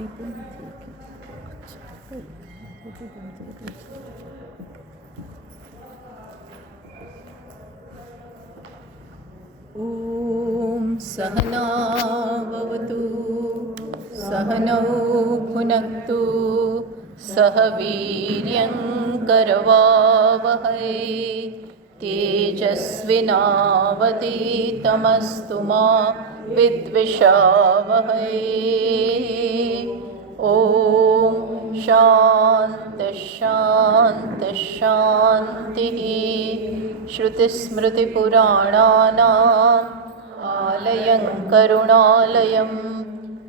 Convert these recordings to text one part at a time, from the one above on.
ક્લિપો નથી. બધું ગમતું બધું છે. ॐ सहनावतु सहनौ भुनक्तु सह वीर्यं करवावहै तेजस्विनावतीतमस्तु मा विद्विषावहै ॐ शान्तिः श्रुतिस्मृतिपुराणानाम् आलयं करुणालयं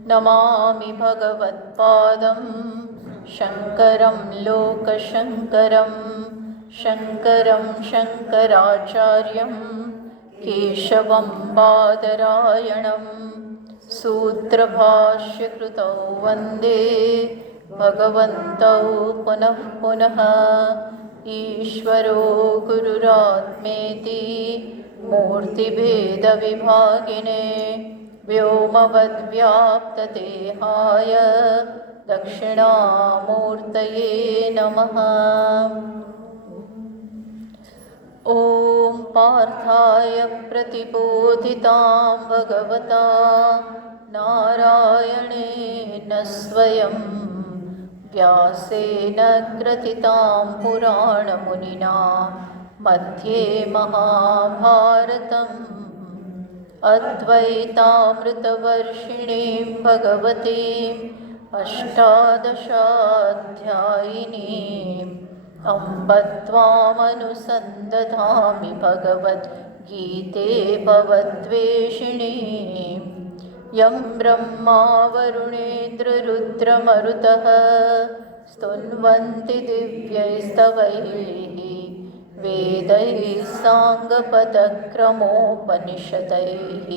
नमामि भगवत्पादं शङ्करं लोकशङ्करं शङ्करं शङ्कराचार्यं केशवं बादरायणं सूत्रभाष्यकृतौ वन्दे भगवन्तौ पुनः पुनः ईश्वरो गुरुरात्मेति मूर्तिभेदविभागिने व्योमवद्व्याप्तदेहाय दक्षिणामूर्तये नमः। ॐ पार्थाय प्रतिबोधितां भगवता नारायणेन स्वयं व्यासेन ग्रथितां पुराणमुनिना मध्ये महाभारतम् अद्वैतामृतवर्षिणीं भगवतीम् अष्टादशाध्यायिनीम् अम्ब त्वामनुसन्दधामि भगवद्गीते भवद्वेषिणीम् यं ब्रह्मा वरुणेन्द्ररुद्रमरुतः स्तुन्वन्ति दिव्यैस्तवैः वेदैः साङ्गपदक्रमोपनिषदैः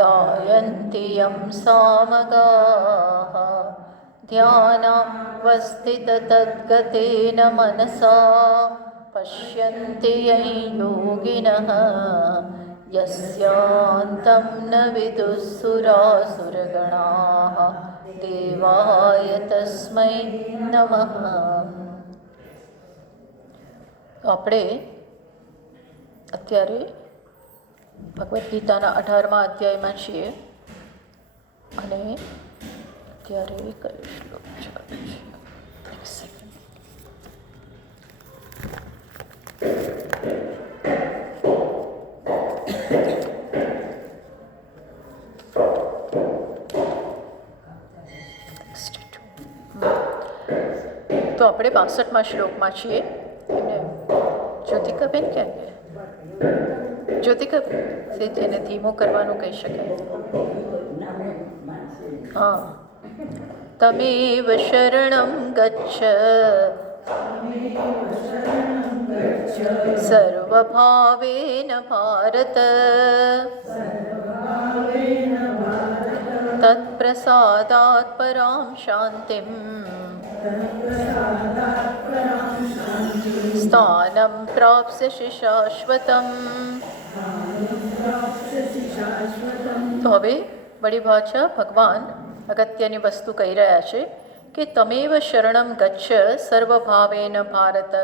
गायन्ति यं सामगाः ध्यानावस्थिततद्गतेन मनसा पश्यन्ति यं योगिनः यस्यान्तं न विदुःसुरासुरगणाः देवाय तस्मै नमः। આપણે અત્યારે ભગવદ્ ગીતાના 18મા અધ્યાયમાં છીએ અને અત્યારે કયો શ્લોક ચાલે છે? એક સેકન્ડ. તો આપણે 62મા શ્લોકમાં છીએ. એમને જ્યોતિકાબેન ક્યાં ગયા? જ્યોતિકાબેન એને ધીમો કરવાનું કહી શકાય. હા. તમેવ શરણં ગચ્છ સર્વભાવેન ભારત તત્પ્રસાદાत् પરાં શાંતિં स्थानं प्राप्स्यसि शाश्वतम्. તો હવે વળી પાછા ભગવાન અગત્યની વસ્તુ કહી રહ્યા છે કે તમેવ શરણમ ગચ્છ સર્વભાવેન ભારત.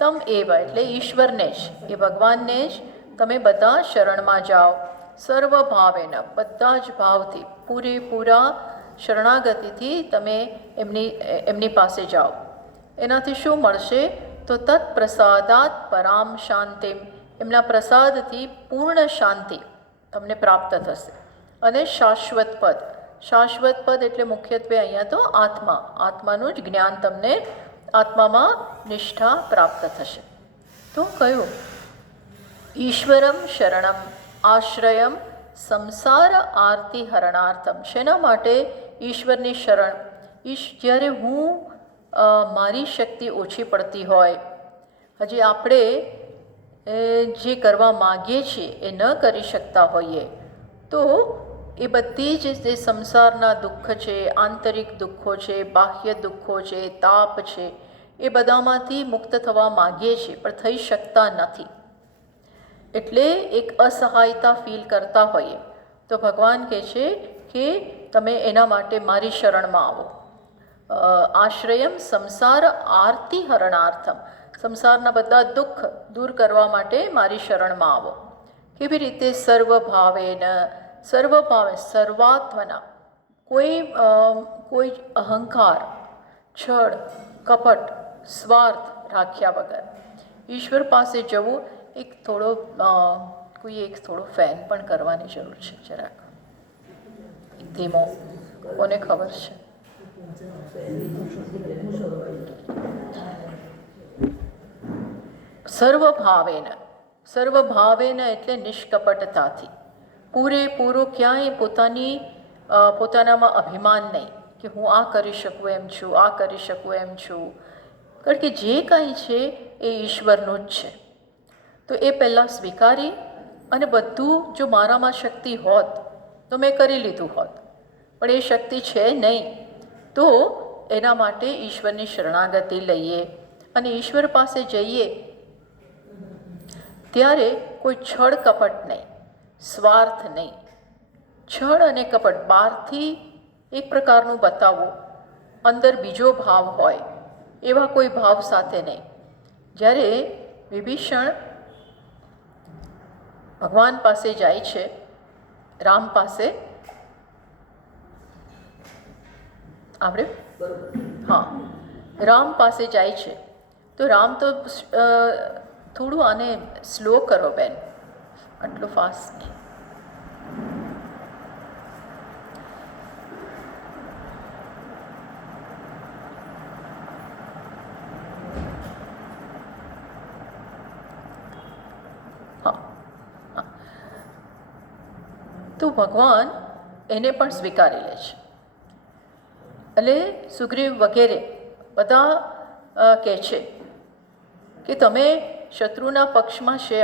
તમ એવ એટલે ઈશ્વરને જ, એ ભગવાનને જ તમે બધા શરણમાં જાઓ. સર્વભાવેન બધા જ ભાવથી, પૂરેપૂરા શરણાગતિથી તમે એમની પાસે જાઓ. એનાથી શું મળશે? તો તત્પ્રસાદાત પરામ શાંતિ, એમના પ્રસાદથી પૂર્ણ શાંતિ તમને પ્રાપ્ત થશે. અને શાશ્વત પદ, શાશ્વત પદ એટલે મુખ્યત્વે અહીંયા તો આત્મા, આત્માનું જ જ્ઞાન તમને, આત્મામાં નિષ્ઠા પ્રાપ્ત થશે. તો કયું? ઈશ્વરમ શરણમ આશ્રયમ સંસાર આરતી હરણાર્થમ. શેના માટે ઈશ્વરની શરણ? જ્યારે હું મારી શક્તિ ઓછી પડતી હોય, હજી આપણે જે કરવા માગીએ છીએ એ ન કરી શકતા હોઈએ, તો એ બધી જ જે સંસારના દુઃખ છે, આંતરિક દુઃખો છે, બાહ્ય દુઃખો છે, તાપ છે, એ બધામાંથી મુક્ત થવા માગીએ છીએ પણ થઈ શકતા નથી. એટલે એક અસહાયતા ફીલ કરતા હોઈએ તો ભગવાન કહે છે કે તમે એના માટે મારી શરણમાં આવો. આશ્રયમ સંસાર આરતી હરણાર્થમ, સંસારના બધા દુઃખ દૂર કરવા માટે મારી શરણમાં આવો. કેવી રીતે? સર્વભાવેન, સર્વભાવે, સર્વાત્મના, કોઈ અહંકાર, છળ, કપટ, સ્વાર્થ રાખ્યા વગર ઈશ્વર પાસે જવું. એક થોડો ફેન પણ કરવાની જરૂર છે, જરાક ધીમો. કોને ખબર છે? સર્વભાવેન, સર્વભાવેન એટલે નિષ્કપટતાથી, પૂરેપૂરું, ક્યાંય પોતાનામાં અભિમાન નહીં કે હું આ કરી શકું એમ છું, આ કરી શકું એમ છું. કારણ કે જે કાંઈ છે એ ઈશ્વરનું જ છે. તો એ પહેલાં સ્વીકારી, અને બધું જો મારામાં શક્તિ હોત તો મેં કરી લીધું હોત, પણ એ શક્તિ છે નહીં. તો એના માટે ઈશ્વરની શરણાગતિ લઈએ, અને ઈશ્વર પાસે જઈએ ત્યારે કોઈ છળ કપટ નહીં, સ્વાર્થ નહીં. છળ અને કપટ બહારથી એક પ્રકારનું બતાવવું, અંદર બીજો ભાવ હોય, એવા કોઈ ભાવ સાથે નહીં. જ્યારે વિભીષણ ભગવાન પાસે જાય છે, રામ પાસે, આપણે હા, રામ પાસે જાય છે, તો રામ તો થોડું આને સ્લો કરો બેન, આટલું ફાસ્ટ નહીં. તો ભગવાન એને પણ સ્વીકારી લે છે. એટલે સુગ્રીવ વગેરે બધા કહે છે કે તમે શત્રુના પક્ષમાં છે,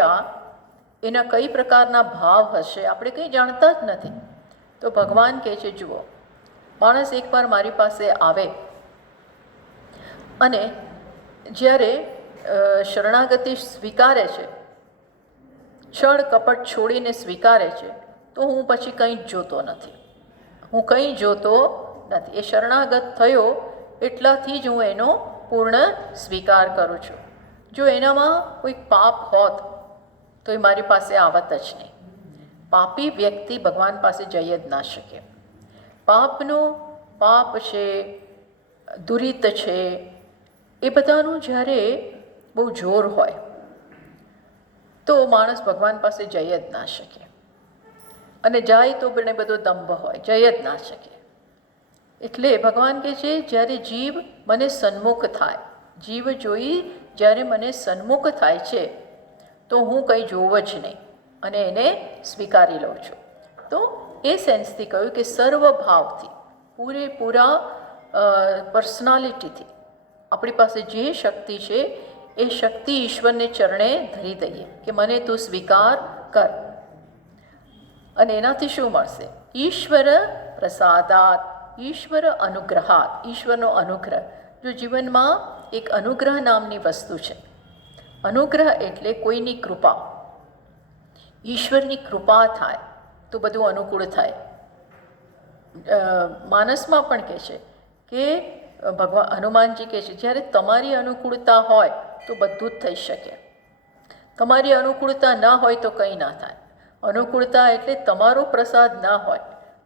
એના કઈ પ્રકારના ભાવ હશે આપણે કંઈ જાણતા જ નથી. તો ભગવાન કહે છે, જુઓ, માણસ એકવાર મારી પાસે આવે અને જ્યારે શરણાગતિ સ્વીકારે છે, છળ કપટ છોડીને સ્વીકારે છે, તો હું પછી કંઈ જ જોતો નથી. હું કંઈ જોતો નથી. એ શરણાગત થયો એટલાથી જ હું એનો પૂર્ણ સ્વીકાર કરું છું. જો એનામાં કોઈ પાપ હોત તો એ મારી પાસે આવત જ નહીં. પાપી વ્યક્તિ ભગવાન પાસે જઈ જ ના શકે. પાપ છે, દુરિત છે, એ બધાનું જ્યારે બહુ જોર હોય તો માણસ ભગવાન પાસે જઈ જ ના શકે. અને જાય તો એને બધો દંભ હોય, જઈ જ ના શકે. એટલે ભગવાન કહે છે, જ્યારે જીવ મને સન્મુખ થાય, જીવ જોઈ જ્યારે મને સન્મુખ થાય છે, તો હું કંઈ જોઉં જ નહીં અને એને સ્વીકારી લઉં છું. તો એ સેન્સથી કહ્યું કે સર્વભાવથી, પૂરેપૂરા પર્સનાલિટીથી આપણી પાસે જે શક્તિ છે એ શક્તિ ઈશ્વરને ચરણે ધરી દઈએ કે મને તું સ્વીકાર કર. અને એનાથી શું મળશે? ઈશ્વર પ્રસાદાત, ઈશ્વર અનુગ્રહાત, ઈશ્વરનો અનુગ્રહ. જો જીવનમાં એક અનુગ્રહ નામની વસ્તુ છે. અનુગ્રહ એટલે કોઈની કૃપા. ઈશ્વરની કૃપા થાય તો બધું અનુકૂળ થાય. માનસમાં પણ કહે છે કે ભગવાન હનુમાનજી કહે છે, જ્યારે તમારી અનુકૂળતા હોય તો બધું જ થઈ શકે. તમારી અનુકૂળતા ના હોય તો કંઈ ના થાય. અનુકૂળતા એટલે તમારો પ્રસાદ ના હોય,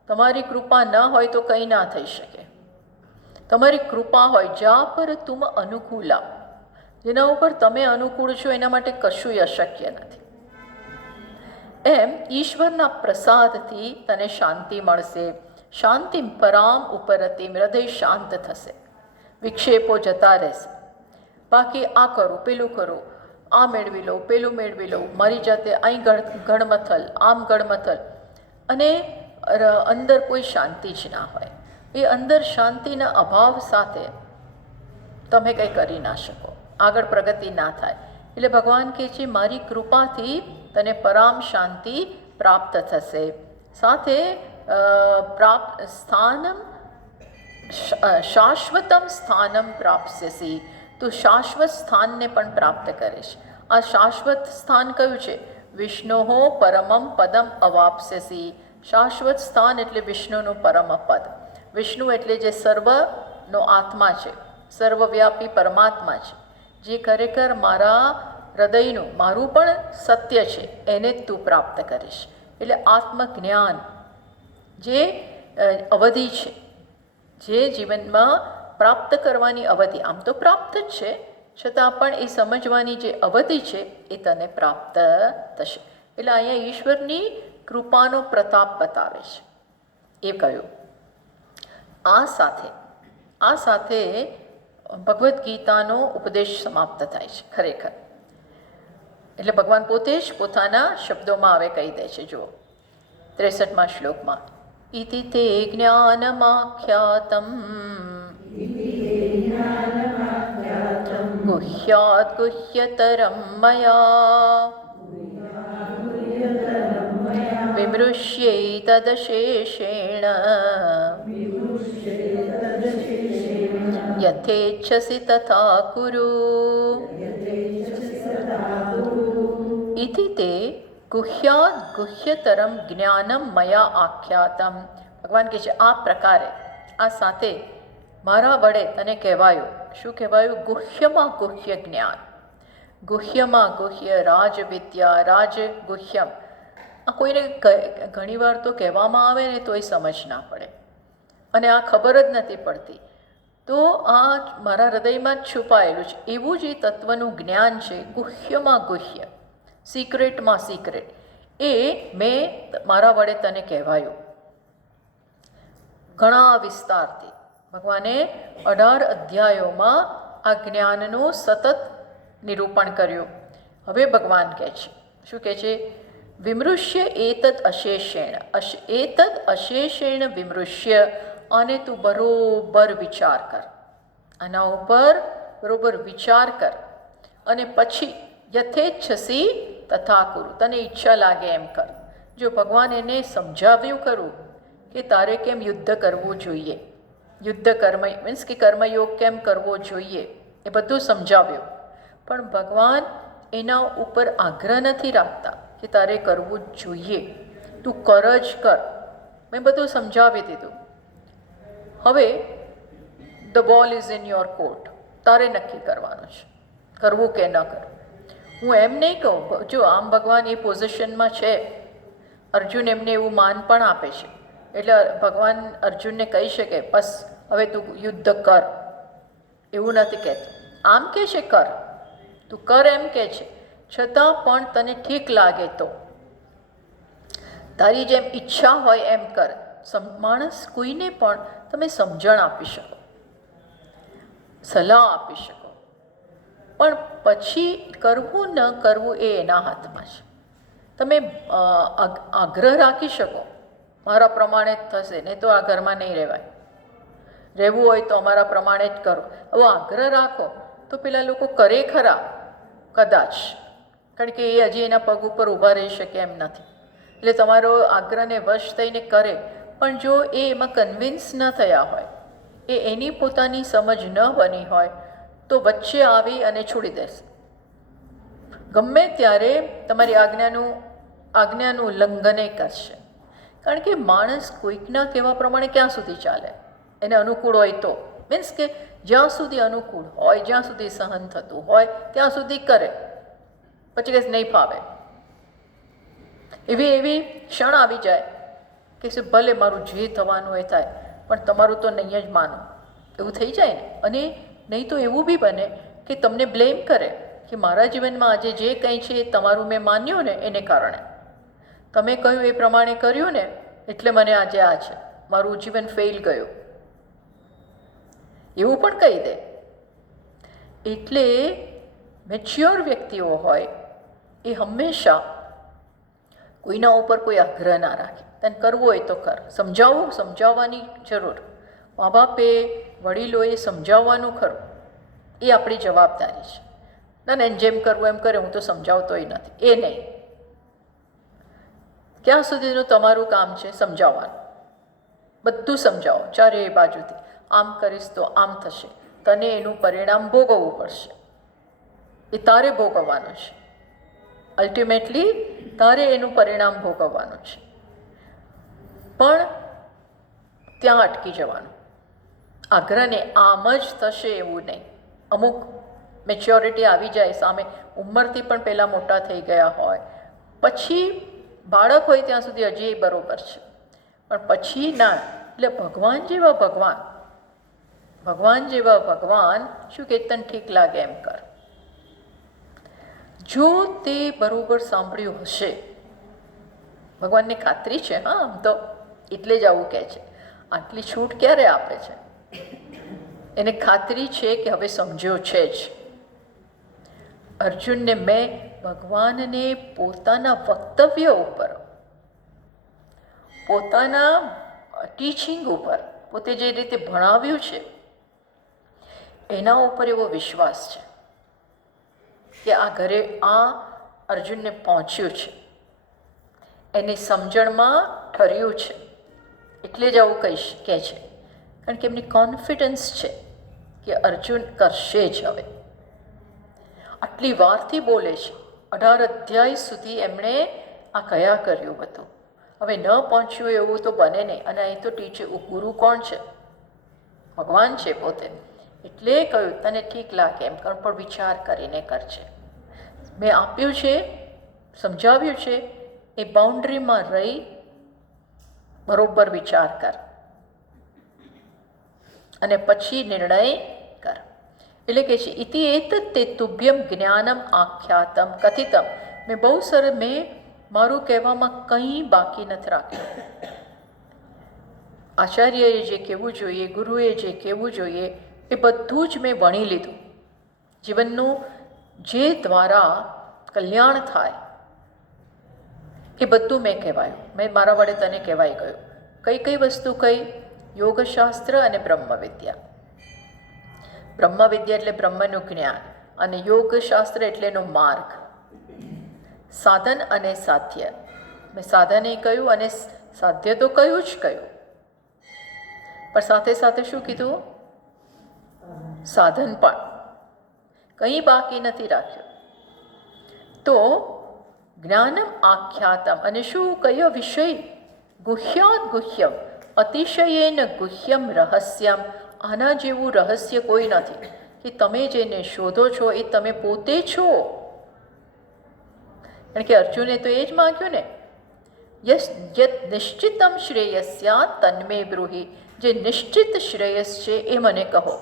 તમારી કૃપા ના હોય તો કંઈ ના થઈ શકે. તમારી કૃપા હોય, જા પર તુમ અનુકૂલા, જેના ઉપર તમે અનુકૂળ છો એના માટે કશું અશક્ય નથી. એમ ઈશ્વરના પ્રસાદથી તને શાંતિ મળશે. શાંતિ પરામ ઉપરતી, હૃદય શાંત થશે, વિક્ષેપો જતા રહેશે. બાકી આ કરું, પેલું કરું, આ મેળવી લઉં, પેલું મેળવી લઉં, મારી જાતે અહીં ગણમથલ, આમ ગણમથલ, અને અંદર કોઈ શાંતિ જ ના હોય. એ અંદર શાંતિના અભાવ સાથે તમે કંઈ કરી ના શકો, આગળ પ્રગતિ ના થાય. એટલે ભગવાન કહે છે, મારી કૃપાથી તને પરામ શાંતિ પ્રાપ્ત થશે. સાથે શાશ્વતમ સ્થાનમ પ્રાપ્સ્યસી, તું શાશ્વત સ્થાનને પણ પ્રાપ્ત કરીશ. આ શાશ્વત સ્થાન કયું છે? વિષ્ણુહો પરમમ પદમ અવાપ્સ્યસી. શાશ્વત સ્થાન એટલે વિષ્ણુનું પરમ પદ. વિષ્ણુ એટલે જે સર્વ નો આત્મા છે, સર્વવ્યાપી પરમાત્મા છે, જે ખરેખર મારા હૃદયનું મારું પણ સત્ય છે, એને જ તું પ્રાપ્ત કરીશ. એટલે આત્મજ્ઞાન જે અવધિ છે, જે જીવનમાં પ્રાપ્ત કરવાની અવધિ, આમ તો પ્રાપ્ત જ છે, છતાં પણ એ સમજવાની જે અવધિ છે એ તને પ્રાપ્ત થશે. એટલે અહીંયા ઈશ્વરની કૃપાનો પ્રતાપ બતાવે છે એ કહ્યું. આ સાથે ભગવદ્ ગીતાનો ઉપદેશ સમાપ્ત થાય છે ખરેખર. એટલે ભગવાન પોતે જ પોતાના શબ્દોમાં હવે કહી દે છે. જુઓ 63મા શ્લોકમાં, ઇતિ તે જ્ઞાનમાખ્યાતમ ગુહ્યાદ ગુહ્યતરમ મયા વિમૃશ્યૈતદશેષેણ યથેચ્છસી તથા કુરુ. ઇતિ તે ગુહ્યાદ ગુહ્યતરમ જ્ઞાનમ મયા આખ્યાતમ. ભગવાન કહે છે આ પ્રકારે, આ સાથે મારા વડે તને કહેવાયું. શું કહેવાયું? ગુહ્યમાં ગુહ્ય જ્ઞાન, ગુહ્યમાં ગુહ્ય રાજવિદ્યા, રાજગુહ્યમ. આ કોઈને ઘણીવાર તો કહેવામાં આવે ને તો એ સમજ ના પડે અને આ ખબર જ નથી પડતી. તો આ મારા હૃદયમાં જ છુપાયેલું છે એવું જે તત્વનું જ્ઞાન છે, ગુહ્યમાં ગુહ્ય, સિક્રેટમાં સિક્રેટ, એ મેં મારા વડે તને કહેવાયું. ઘણા વિસ્તારથી ભગવાને 18 અધ્યાયોમાં આ જ્ઞાનનું સતત નિરૂપણ કર્યું. હવે ભગવાન કહે છે, શું કહે છે? વિમૃશ્ય એતદ અશેષેણ, એતદ અશેષેણ વિમૃશ્ય. આને તું બરોબર વિચાર કર, આના ઉપર બરોબર વિચાર કર અને પછી યથેચ્છસી તથા કુરુ, તને ઈચ્છા લાગે એમ કર. જો ભગવાન એને સમજાવ્યું ખરું કે તારે કેમ યુદ્ધ કરવું જોઈએ, યુદ્ધ કર્મ મીન્સ કે કર્મયોગ કેમ કરવો જોઈએ, એ બધું સમજાવ્યું. પણ ભગવાન એના ઉપર આગ્રહ નથી રાખતા કે તારે કરવું જ જોઈએ, તું કર જ કર. મેં બધું સમજાવી દીધું. હવે the ball is in your court, તારે નક્કી કરવાનું છે કરવું કે ન કરવું. હું એમ નહીં કહું, જો આમ ભગવાન એ પોઝિશનમાં છે, અર્જુન એમને એવું માન પણ આપે છે, એટલે ભગવાન અર્જુનને કહી શકે બસ હવે તું યુદ્ધ કર, એવું નથી કહેતું. આમ કહે છે કર, તું કર એમ કહે છે, છતાં પણ તને ઠીક લાગે તો તારી જેમ ઈચ્છા હોય એમ કર. માણસ કોઈને પણ તમે સમજણ આપી શકો, સલાહ આપી શકો, પણ પછી કરવું ન કરવું એ એના હાથમાં છે. તમે આગ્રહ રાખી શકો મારા પ્રમાણે જ થશે, નહીં તો આ ઘરમાં નહીં રહેવાય, રહેવું હોય તો અમારા પ્રમાણે જ કરો. હવે આગ્રહ રાખો તો પેલા લોકો કરે ખરા કદાચ, કારણ કે એ હજી એના પગ ઉપર ઊભા રહી શકે એમ નથી. એટલે તમારો આગ્રહને વશ થઈને કરે, પણ જો એ એમાં કન્વિન્સ ન થયા હોય, એ એની પોતાની સમજ ન બની હોય, તો વચ્ચે આવી અને છોડી દેશે. ગમે ત્યારે તમારી આજ્ઞાનું ઉલ્લંઘન કરશે. કારણ કે માણસ કોઈકના કહેવા પ્રમાણે ક્યાં સુધી ચાલે? એને અનુકૂળ હોય તો, મીન્સ કે જ્યાં સુધી અનુકૂળ હોય, જ્યાં સુધી સહન થતું હોય ત્યાં સુધી કરે, પછી કંઈ નહીં ફાવે. એવી ક્ષણ આવી જાય કે ભલે મારું જે થવાનું એ થાય, પણ તમારું તો નહીં જ માનો, એવું થઈ જાય ને. અને નહીં તો એવું બી બને કે તમને બ્લેમ કરે કે મારા જીવનમાં આજે જે કંઈ છે એ તમારું મેં માન્યું ને એને કારણે, તમે કહ્યું એ પ્રમાણે કર્યું ને એટલે મને આજે આ છે, મારું જીવન ફેલ ગયું, એવું પણ કહી દે. એટલે મેચ્યોર વ્યક્તિઓ હોય એ હંમેશા કોઈના ઉપર કોઈ આગ્રહ ના રાખે. તને કરવું હોય તો કર, સમજાવવાની જરૂર, મા બાપે વડીલોએ સમજાવવાનું ખરું, એ આપણી જવાબદારી છે. ના એને જેમ કરવું એમ કરે, હું તો સમજાવતોય નથી, એ નહીં. ક્યાં સુધીનું તમારું કામ છે સમજાવવાનું, બધું સમજાવો ચારે બાજુથી. આમ કરીશ તો આમ થશે, તને એનું પરિણામ ભોગવવું પડશે, એ તારે ભોગવવાનું છે. અલ્ટિમેટલી તારે એનું પરિણામ ભોગવવાનું છે. પણ ત્યાં અટકી જવાનું, આગ્રહને આમ જ થશે એવું નહીં. અમુક મેચ્યોરિટી આવી જાય, સામે ઉંમરથી પણ પહેલાં મોટા થઈ ગયા હોય, પછી બાળક હોય ત્યાં સુધી હજી બરાબર છે, પણ પછી ના. એટલે ભગવાન જેવા ભગવાન શું કે તને ઠીક લાગે એમ કર. જો તે બરાબર સાંભળ્યું હશે, ભગવાનને ખાતરી છે, હા આમ તો એટલે જ આવું કહે છે. આટલી છૂટ ક્યારે આપે છે? એને ખાતરી છે કે હવે સમજ્યો છે જ. અર્જુનને મેં ભગવાનને પોતાના વક્તવ્ય ઉપર, પોતાના ટીચિંગ ઉપર, પોતે જે રીતે ભણાવ્યું છે એના ઉપર એવો વિશ્વાસ છે કે આ ઘરે આ અર્જુનને પહોંચ્યું છે, એની સમજણમાં ઠર્યું છે, એટલે જ આવું કહે છે. કારણ કે એમની કોન્ફિડન્સ છે કે અર્જુન કરશે જ. હવે આટલી વારથી બોલે છે, 18 અધ્યાય સુધી એમણે આ કયા કર્યું હતું. હવે ન પહોંચ્યું એવું તો બને નહીં. અને અહીં તો ગુરુ કોણ છે? ભગવાન છે પોતે. એટલે કહ્યું તને ઠીક લાગે એમ કર, પણ વિચાર કરીને કરજે. મેં આપ્યું છે, સમજાવ્યું છે, એ બાઉન્ડ્રીમાં રહી બરોબર વિચાર કર અને પછી નિર્ણય કર. એટલે કે છે ઇતિ એતત તે તુભ્યમ જ્ઞાનમ આખ્યાતમ કથિતમ. મેં બહુ મેં મારું કહેવામાં કંઈ બાકી નથી રાખ્યું. આચાર્યએ જે કહેવું જોઈએ, ગુરુએ જે કહેવું જોઈએ એ બધું જ મેં વણી લીધું. જીવનનું જે દ્વારા કલ્યાણ થાય એ બધું મેં કહેવાયું. મેં મારા વડે તને કહેવાઈ ગયું. કઈ કઈ વસ્તુ કઈ? યોગશાસ્ત્ર અને બ્રહ્મવિદ્યા. બ્રહ્મવિદ્યા એટલે બ્રહ્મનું જ્ઞાન, અને યોગશાસ્ત્ર એટલે એનો માર્ગ. સાધન અને સાધ્ય. મેં સાધને કહ્યું અને સાધ્ય તો કહ્યું જ કહ્યું, પણ સાથે સાથે શું કીધું? સાધન પણ કંઈ બાકી નથી રાખ્યું. તો જ્ઞાનમ આખ્યાતમ. અને શું? કયો વિષય? ગુહ્યાત ગુહ્યમ, અતિશયેન ગુહ્યમ રહસ્યમ. આના જેવું રહસ્ય કોઈ નથી કે તમે જેને શોધો છો એ તમે પોતે છો. કારણ કે અર્જુને તો એ જ માગ્યું ને, યસ યત નિશ્ચિતમ શ્રેયસ્યા તન્મે બ્રૂહિ. જે નિશ્ચિત શ્રેયસ છે એ મને કહો.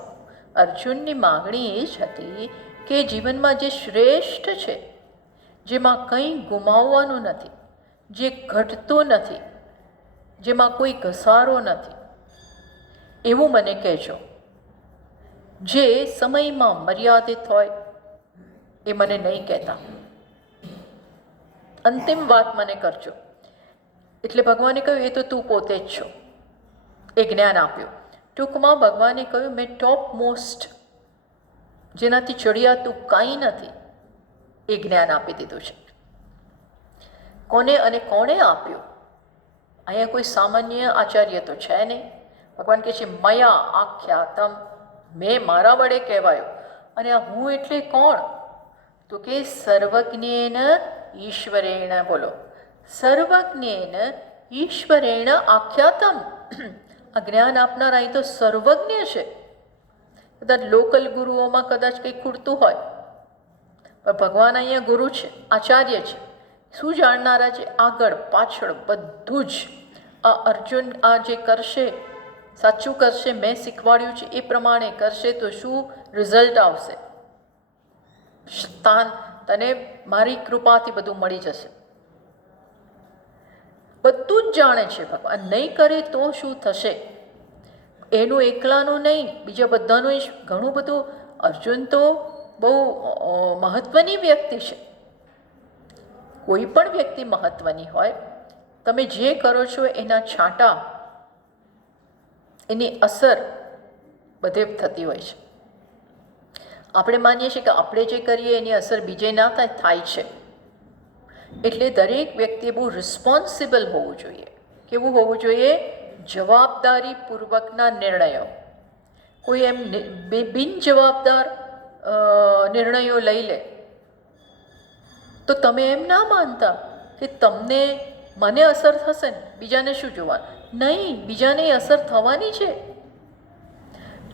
અર્જુનની માગણી એ જ હતી કે જીવનમાં જે શ્રેષ્ઠ છે, જેમાં કંઈ ગુમાવવાનું નથી, જે ઘટતું નથી, જેમાં કોઈ ઘસારો નથી, એવું મને કહેજો. જે સમયમાં મર્યાદિત હોય એ મને નહીં કહેતા, અંતિમ વાત મને કરજો. એટલે ભગવાને કહ્યું એ તો તું પોતે જ છો. એ જ્ઞાન આપ્યું. ટૂંકમાં ભગવાને કહ્યું મેં ટોપ મોસ્ટ, જેનાથી ચડિયાતું કાંઈ નથી, એ જ્ઞાન આપી દીધું છે. કોને અને કોણે આપ્યું? અહીંયા કોઈ સામાન્ય આચાર્ય તો છે નહીં. ભગવાન કહે છે મયા આખ્યાતમ, મેં મારા વડે કહેવાયું. અને આ હું એટલે કોણ? તો કે સર્વજ્ઞેન ઈશ્વરેણ. બોલો, સર્વજ્ઞેન ઈશ્વરેણ આખ્યાતમ. આ જ્ઞાન આપનાર અહીં તો સર્વજ્ઞ છે. કદાચ લોકલ ગુરુઓમાં કદાચ કંઈ ખૂટતું હોય, પણ ભગવાન અહીંયા ગુરુ છે, આચાર્ય છે. શું જાણનારા છે? આગળ પાછળ બધું જ. આ અર્જુન આ જે કરશે, સાચું કરશે, મેં શીખવાડ્યું છે એ પ્રમાણે કરશે તો શું રિઝલ્ટ આવશે? સ્થાન તને મારી કૃપાથી બધું મળી જશે. બધું જ જાણે છે ભગવાન. નહીં કરે તો શું થશે? એનું એકલાનું નહીં, બીજા બધાનું ઘણું બધું. અર્જુન તો બહુ મહત્ત્વની વ્યક્તિ છે. કોઈ પણ વ્યક્તિ મહત્ત્વની હોય, તમે જે કરો છો એના છાંટા, એની અસર બધે થતી હોય છે. આપણે માનીએ છીએ કે આપણે જે કરીએ એની અસર બીજે ના થાય છે. એટલે દરેક વ્યક્તિએ બહુ રિસ્પોન્સિબલ હોવું જોઈએ. કેવું હોવું જોઈએ? જવાબદારીપૂર્વકના નિર્ણયો. કોઈ એમ બિનજવાબદાર નિર્ણયો લઈ લે તો તમે એમ ના માનતા કે મને અસર થશે ને બીજાને શું જોવાનું? નહીં, બીજાને અસર થવાની છે.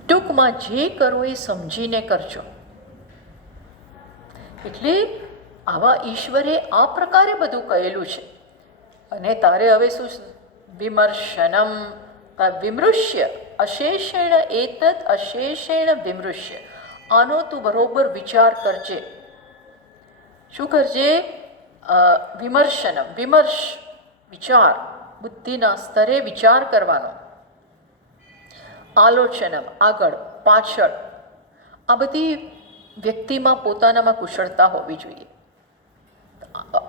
ટૂંકમાં જે કરવું એ સમજીને કરજો. એટલે આવા ઈશ્વરે આ પ્રકારે બધું કહેલું છે. અને તારે હવે શું વિમર્શનમ વિમૃશ્ય અશેષેણ એતદ અશેષેણ વિમૃશ્ય, આનો તું બરોબર વિચાર કરજે. શું કરજે? વિમર્શનમ, વિમર્શ, વિચાર, બુદ્ધિના સ્તરે વિચાર કરવાનો. આલોચનમ, આગળ પાછળ. આ બધી વ્યક્તિમાં પોતાનામાં કુશળતા હોવી જોઈએ.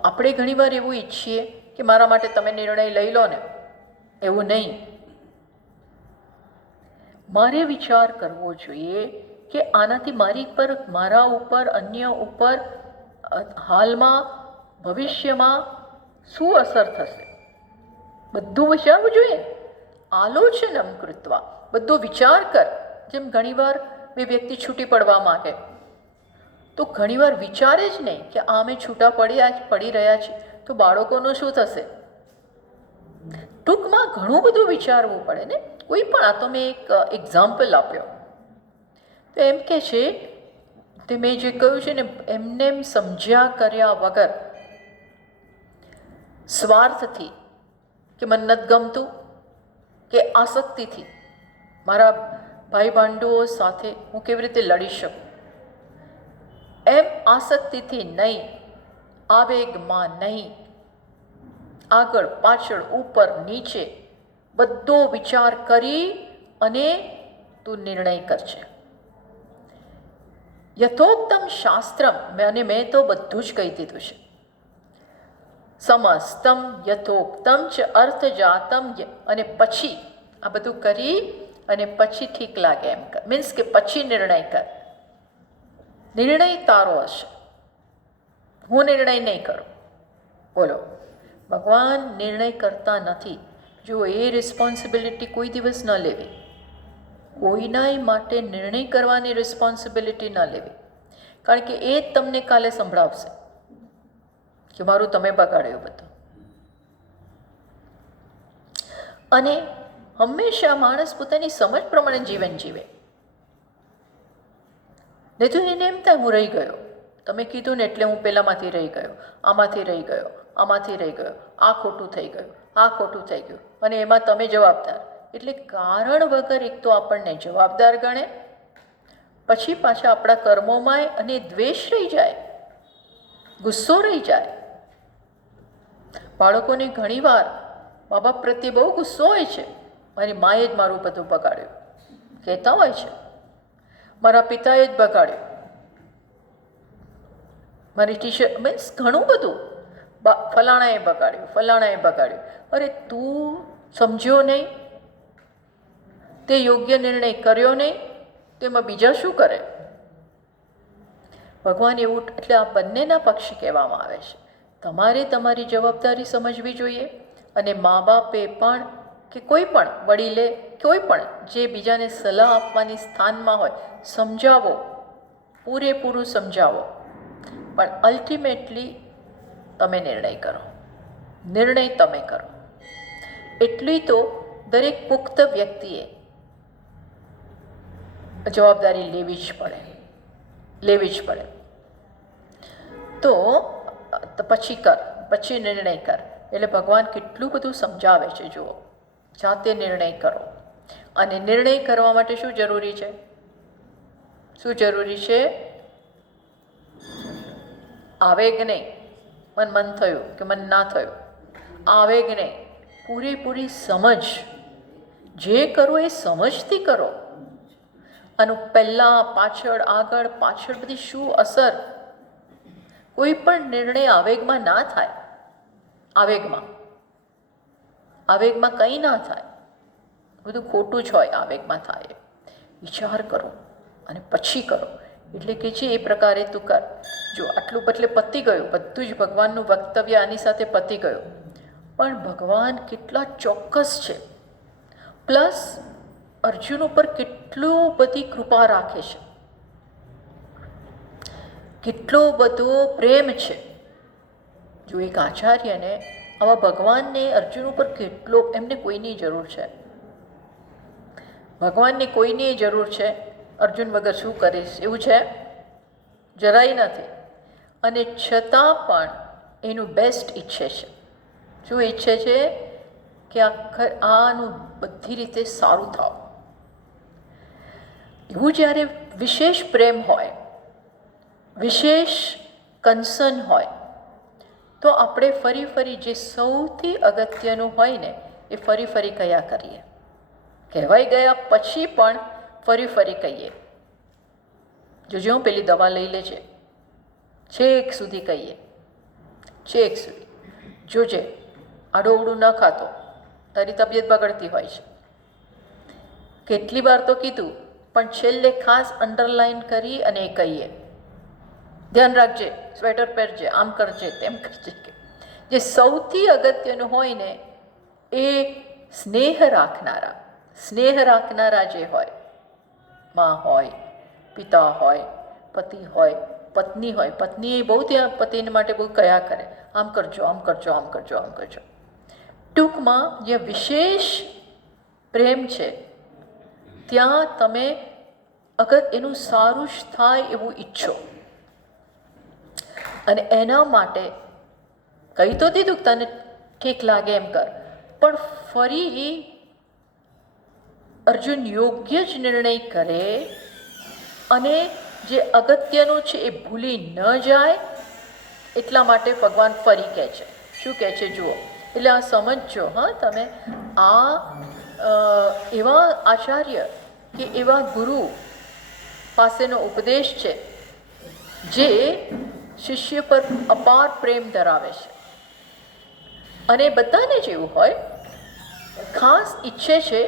આપણે ઘણીવાર એવું ઈચ્છીએ કે મારા માટે તમે નિર્ણય લઈ લો ને, એવું નહીં. મારે વિચાર કરવો જોઈએ કે આનાથી મારા ઉપર, અન્ય ઉપર હાલમાં, ભવિષ્યમાં શું અસર થશે, બધું વિચારવું જોઈએ. આલોચનમ કૃત્વા, બધો વિચાર કર. જેમ ઘણીવાર બે વ્યક્તિ છૂટી પડવા માંગે તો ઘણીવાર વિચારે જ નહીં કે આ અમે છૂટા પડી રહ્યા છીએ તો બાળકોનું શું થશે. ટૂંકમાં ઘણું બધું વિચારવું પડે ને. કોઈ પણ, આ તો મેં એક એક્ઝામ્પલ આપ્યો. તો એમ કે છે, તે મેં જે કહ્યું છે ને, એમને એમ સમજ્યા કર્યા વગર, સ્વાર્થથી કે મને નથી ગમતું, કે આસક્તિથી મારા ભાઈ ભાંડુઓ સાથે હું કેવી રીતે લડી શકું, એમ આસક્તિથી નહીં, આવેગમાં નહીં, આગળ પાછળ ઉપર નીચે બધો વિચાર કરી અને તું નિર્ણય કરજે. યથોક્તમ શાસ્ત્રમ, અને મેં તો બધું જ કહી દીધું છે. સમસ્તમ યથોક્તમ ચ અર્થજાતમ, અને પછી આ બધું કરી અને પછી ઠીક લાગે એમ કર. મીન્સ કે પછી નિર્ણય કર. નિર્ણય તારો હશે, હું નિર્ણય નહીં કરું. બોલો, ભગવાન નિર્ણય કરતા નથી. જો એ રિસ્પોન્સિબિલિટી કોઈ દિવસ ન લેવી, કોઈના માટે નિર્ણય કરવાની રિસ્પોન્સિબિલિટી ન લેવી. કારણ કે એ જ તમને કાલે સંભળાવશે કે મારું તમે બગાડ્યું બધું. અને હંમેશા માણસ પોતાની સમજ પ્રમાણે જીવન જીવે. નહીં તો એને એમ થાય હું રહી ગયો, તમે કીધું ને એટલે હું પેલામાંથી રહી ગયો, આમાંથી રહી ગયો, આમાંથી રહી ગયો, આ ખોટું થઈ ગયું, આ ખોટું થઈ ગયું, અને એમાં તમે જવાબદાર. એટલે કારણ વગર એક તો આપણને જવાબદાર ગણે, પછી પાછા આપણા કર્મોમાંય અને દ્વેષ રહી જાય, ગુસ્સો રહી જાય. બાળકોને ઘણીવાર મા બાપ પ્રત્યે બહુ ગુસ્સો હોય છે, મારી માએ જ મારું બધું બગાડ્યું કહેતા હોય છે, મારા પિતાએ જ બગાડ્યું, મારી ટીચર, મીન્સ ઘણું બધું, ફલાણાએ બગાડ્યું, ફલાણાએ બગાડ્યું. અરે તું સમજ્યો નહીં, તે યોગ્ય નિર્ણય કર્યો નહીં, તેમાં બીજા શું કરે? ભગવાન એવું, એટલે આ બંનેના પક્ષ કહેવામાં આવે છે. તમારે તમારી જવાબદારી સમજવી જોઈએ, અને મા બાપે પણ, કે કોઈ પણ વડીલે, કોઈ પણ જે બીજાને સલાહ આપવાની સ્થાનમાં હોય, સમજાવો, પૂરેપૂરું સમજાવો. પણ અલ્ટિમેટલી તમે નિર્ણય કરો, નિર્ણય તમે કરો. એટલી તો દરેક પુખ્ત વ્યક્તિએ જવાબદારી લેવી જ પડે, લેવી જ પડે. તો પછી કર, પછી નિર્ણય કર. એટલે ભગવાન કેટલું બધું સમજાવે છે. જુઓ, જાતે નિર્ણય કરો. અને નિર્ણય કરવા માટે શું જરૂરી છે? શું જરૂરી છે? આવેગ નહીં, મન થયું કે મન ના થયું, આવેગ નહીં, પૂરેપૂરી સમજ. જે કરો એ સમજથી કરો. આનું પહેલાં પાછળ, આગળ પાછળ બધી શું અસર. કોઈ પણ નિર્ણય આવેગમાં ના થાય. આવેગમાં કંઈ ના થાય, બધું ખોટું જ હોય. આવેગમાં થાય, વિચાર કરો અને પછી કરો. એટલે કે છે એ પ્રકારે તું કર. જો આટલું બદલે પતી ગયું, બધું જ ભગવાનનું વક્તવ્ય આની સાથે પતી ગયું. પણ ભગવાન કેટલા ચોક્કસ છે, પ્લસ અર્જુન ઉપર કેટલું બધી કૃપા રાખે છે, કેટલો બધો પ્રેમ છે. જો એક આચાર્યને આવા ભગવાનને અર્જુન ઉપર કેટલો, એમને કોઈની જરૂર છે. ભગવાનની કોઈની જરૂર છે, અર્જુન વગર શું કરીશ એવું છે? જરાય નથી. અને છતાં પણ એનું બેસ્ટ ઈચ્છે છે. શું ઈચ્છે છે? કે આનું બધી રીતે સારું થાવ. એવું જ્યારે વિશેષ પ્રેમ હોય, વિશેષ કન્સર્ન હોય, તો આપણે ફરી ફરી જે સૌથી અગત્યનું હોય ને એ ફરી ફરી કયા કરીએ. કહેવાઈ ગયા પછી પણ ફરી ફરી કહીએ. જોજો હું પેલી દવા લઈ લેજે, છેક સુધી કહીએ, છેક સુધી. જોજે આડોવડું ન ખાતો, તારી તબિયત બગડતી હોય છે. કેટલી વાર તો કીધું, પણ છેલ્લે ખાસ અંડરલાઈન કરી અને એ કહીએ, ધ્યાન રાખજે, સ્વેટર પહેરજે, આમ કરજે, તેમ કરજે. જે સૌથી અગત્યનું હોય ને એ સ્નેહ રાખનારા જે હોય, મા હોય, પિતા હોય, પતિ હોય, પત્ની હોય. પત્ની બહુ ત્યાં પતિને માટે બહુ કયા કરે, આમ કરજો, આમ કરજો, આમ કરજો, આમ કરજો. ટૂંકમાં જે વિશેષ પ્રેમ છે ત્યાં તમે અગર એનું સારું જ થાય એવું ઈચ્છો. અને એના માટે કહી તો દીધું તને ઠીક લાગે એમ કર, પણ ફરી અર્જુન યોગ્ય જ નિર્ણય કરે અને જે અગત્યનું છે એ ભૂલી ન જાય, એટલા માટે ભગવાન ફરી કહે છે. શું કહે છે જુઓ, એટલે આ સમજજો. હા, તમે આ એવા આચાર્ય કે એવા ગુરુ પાસેનો ઉપદેશ છે જે શિષ્ય પર અપાર પ્રેમ ધરાવે છે. અને બધાને જ એવું હોય, ખાસ ઈચ્છે છે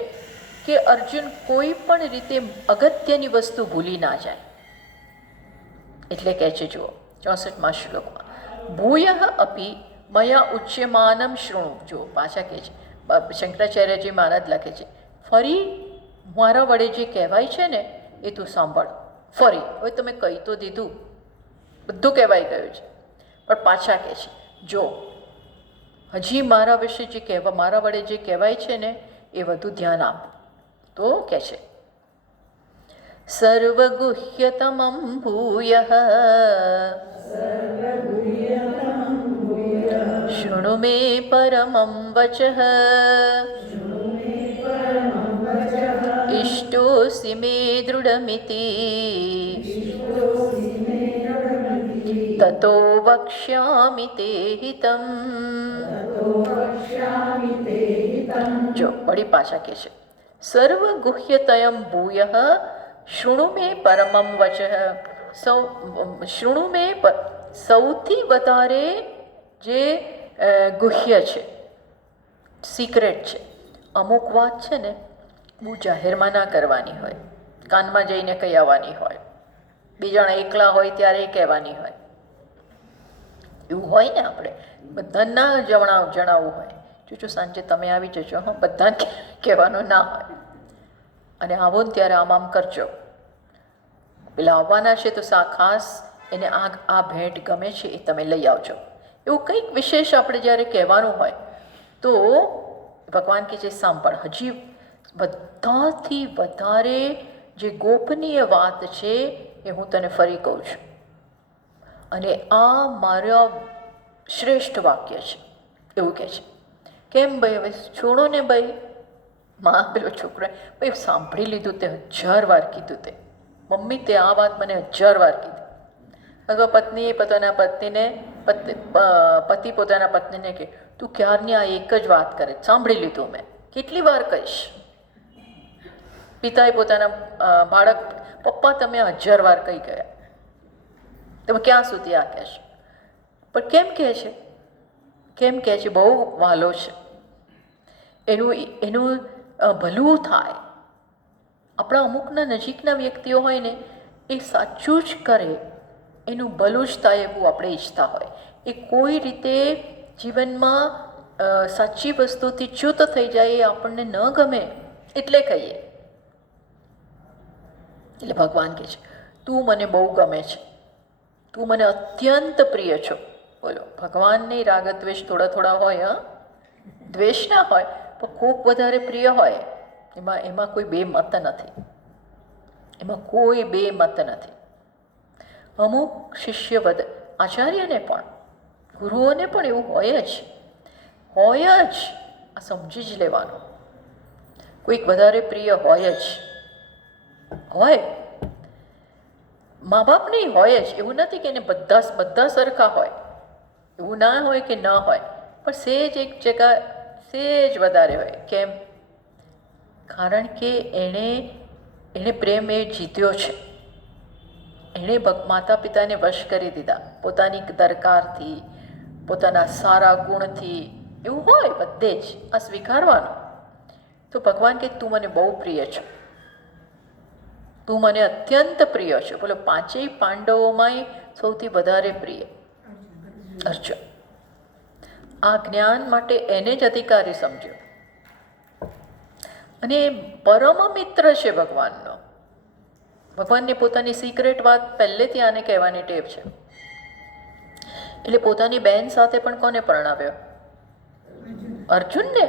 કે અર્જુન કોઈ પણ રીતે અગત્યની વસ્તુ ભૂલી ના જાય. એટલે કહે છે જુઓ 64મા શ્લોકમાં, ભૂય અપી મયા ઉચ્યમાનમ શૃણુ. જો પાછા કહે છે, શંકરાચાર્યજી મહારાજ લખે છે, ફરી મારા વડે જે કહેવાય છે ને એ તું સાંભળ. ફરી હવે તમે કહી તો દીધું, બધું કહેવાઈ ગયું છે, પણ પાછા કહે છે જો હજી મારા વિશે મારા વડે જે કહેવાય છે ને એ વધુ ધ્યાન આપ. તો કહે છે, સર્વગુહ્યતમં ભૂયઃ શૃણુ મે પરમં વચઃ ઇષ્ટોસી મે દૃઢમિતિ તતો વક્ષ્યામિ તે હિતમ. જો વળી પાછા કહે છે, સર્વગુહ્યતયં ભૂયઃ શૃણુ મે પરમં વચઃ. શૃણુ મે સૌથી વધારે જે ગુહ્ય છે, સિક્રેટ છે. અમુક વાત છે ને બહુ જાહેરમાં ના કરવાની હોય, કાનમાં જઈને કહી આવવાની હોય, બીજાના એકલા હોય ત્યારે કહેવાની હોય. એવું હોય ને, આપણે બધાને ના જણાવવું હોય. જો સાંજે તમે આવી જજો, હા, બધાને કહેવાનું ના હોય. અને આવો ને ત્યારે આમ કરજો, પેલા આવવાના છે તો ખાસ એને આ ભેટ ગમે છે એ તમે લઈ આવજો. એવું કંઈક વિશેષ આપણે જ્યારે કહેવાનું હોય તો ભગવાન કે જે સાંભળ, હજી બધાથી વધારે જે ગોપનીય વાત છે એ હું તને ફરી કહું છું. અને આ મારા શ્રેષ્ઠ વાક્ય છે એવું કહે છે. કેમ ભાઈ, હવે છોડો ને ભાઈ. માં પેલો છોકરો ભાઈ સાંભળી લીધું, તે 1000 વાર કીધું. તે મમ્મી તે આ વાત મને 1000 વાર કીધી. અથવા પત્ની પોતાના પતિને પતિ પોતાના પત્નીને કહે, તું ક્યારની આ એક જ વાત કરે, સાંભળી લીધું મેં, કેટલી વાર કહીશ. પિતાએ પોતાના બાળક, પપ્પા તમે 1000 વાર કહી ગયા, તમે ક્યાં સુધી આ કહેશો? પણ કેમ કહે છે? કેમ કહે છે? બહુ વાલો છે, એનું ભલું થાય. આપણા અમુકના નજીકના વ્યક્તિઓ હોય ને એ સાચું જ કરે, એનું ભલું જ થાય એવું આપણે ઈચ્છતા હોય. એ કોઈ રીતે જીવનમાં સાચી વસ્તુથી ચ્યુત થઈ જાય એ આપણને ન ગમે એટલે કહીએ. એટલે ભગવાન કહે છે, તું મને બહુ ગમે છે, તું મને અત્યંત પ્રિય છો. બોલો, ભગવાનની રાગદ્વેષ થોડા થોડા હોય, હા, દ્વેષ ના હોય પણ ખૂબ વધારે પ્રિય હોય. એમાં કોઈ બે મત નથી. એમાં કોઈ બે મત નથી. અમુક શિષ્ય આચાર્યને પણ, ગુરુઓને પણ એવું હોય જ. આ સમજી જ લેવાનું. કોઈક વધારે પ્રિય હોય જ. મા બાપને હોય જ. એવું નથી કે એને બધા સરખા હોય, એવું ના હોય કે ન હોય, પણ સેજ એક જગા સેજ વધારે હોય. કેમ? કારણ કે એણે પ્રેમ જીત્યો છે. એણે માતા પિતાને વશ કરી દીધા પોતાની દરકારથી, પોતાના સારા ગુણથી. એવું હોય બધે જ. આ સ્વીકારવાનું. તો ભગવાન કે તું મને બહુ પ્રિય છે, તું મને અત્યંત પ્રિય છે. બોલો, પાંચેય પાંડવોમાંય સૌથી વધારે પ્રિય અર્જુન. આ જ્ઞાન માટે એને જ અધિકારી સમજ્યો. અને પરમ મિત્ર છે ભગવાનનો. ભગવાનને પોતાની સિક્રેટ વાત પહેલેથી આને કહેવાની ટેવ છે. એટલે પોતાની બહેન સાથે પણ કોને પરણાવ્યો? અર્જુનને.